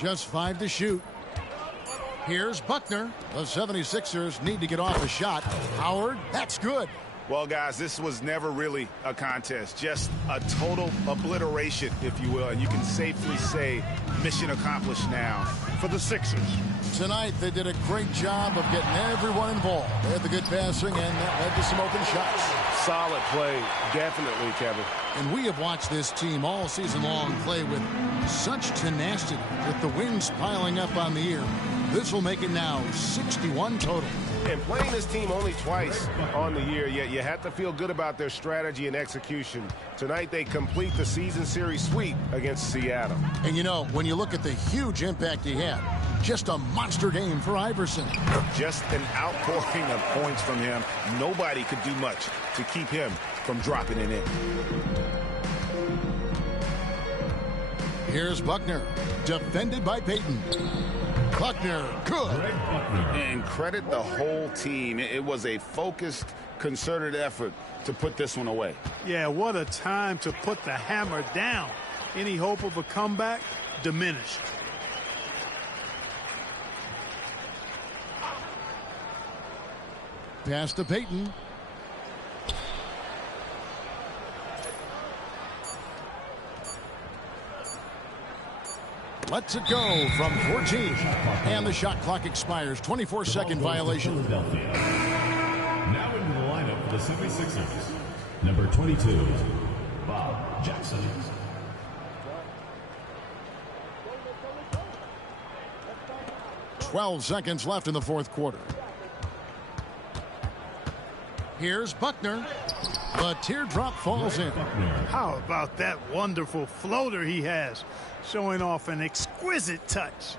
Just 5 to shoot. Here's Buckner. The 76ers need to get off a shot. Howard, that's good. Well, guys, this was never really a contest. Just a total obliteration, if you will. And you can safely say mission accomplished now for the Sixers. Tonight, they did a great job of getting everyone involved. They had the good passing, and that led to some open shots. Solid play, definitely, Kevin. And we have watched this team all season long play with such tenacity, with the wins piling up on the year. This will make it now 61 total. And playing this team only twice on the year, yet you have to feel good about their strategy and execution. Tonight, they complete the season series sweep against Seattle. And you know, when you look at the huge impact he had, just a monster game for Iverson. Just an outpouring of points from him. Nobody could do much to keep him from dropping it in. Here's Buckner, defended by Payton. Buckner, good. And credit the whole team. It was a focused, concerted effort to put this one away. Yeah, what a time to put the hammer down. Any hope of a comeback diminished. Pass to Payton. Lets it go from 14. And the shot clock expires. 24-second violation. Philadelphia. Now into the lineup for the 76ers. Number 22, Bob Jackson. Twelve seconds left in the fourth quarter. Here's Buckner. The teardrop falls in. How about that wonderful floater he has, showing off an exquisite touch.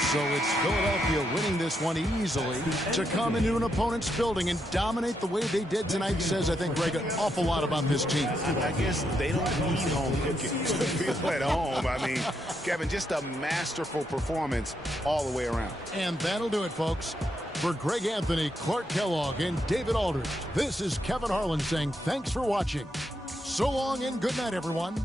So it's Philadelphia winning this one easily. To come into an opponent's building and dominate the way they did tonight says, I think, Greg, an awful lot about this team. I guess they don't need home cooking to feel at home. I mean, Kevin, just a masterful performance all the way around. And that'll do it, folks. For Greg Anthony, Clark Kellogg, and David Aldridge, this is Kevin Harlan saying thanks for watching. So long and good night, everyone.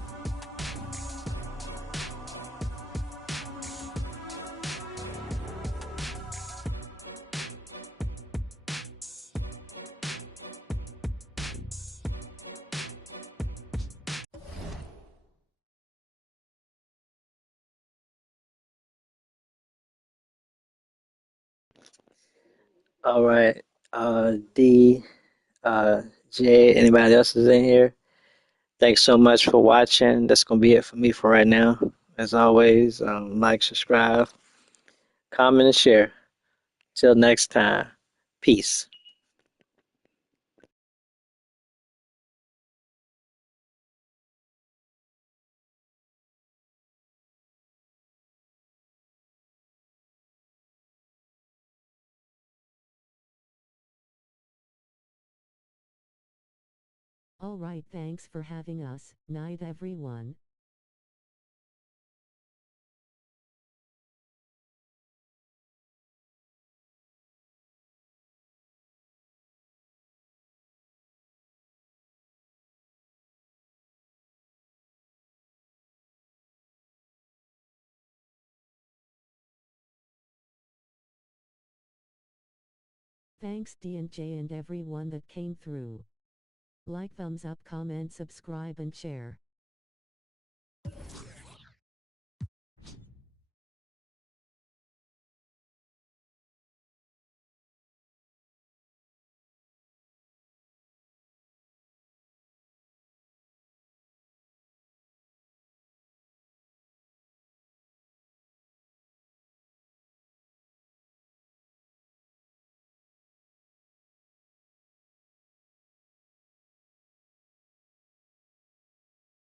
All right. D, J, anybody else is in here? Thanks so much for watching. That's going to be it for me for right now. As always, like, subscribe, comment, and share. Till next time, peace. All right, thanks for having us. Night, everyone. Thanks D and J and everyone that came through. Like, thumbs up, comment, subscribe and share.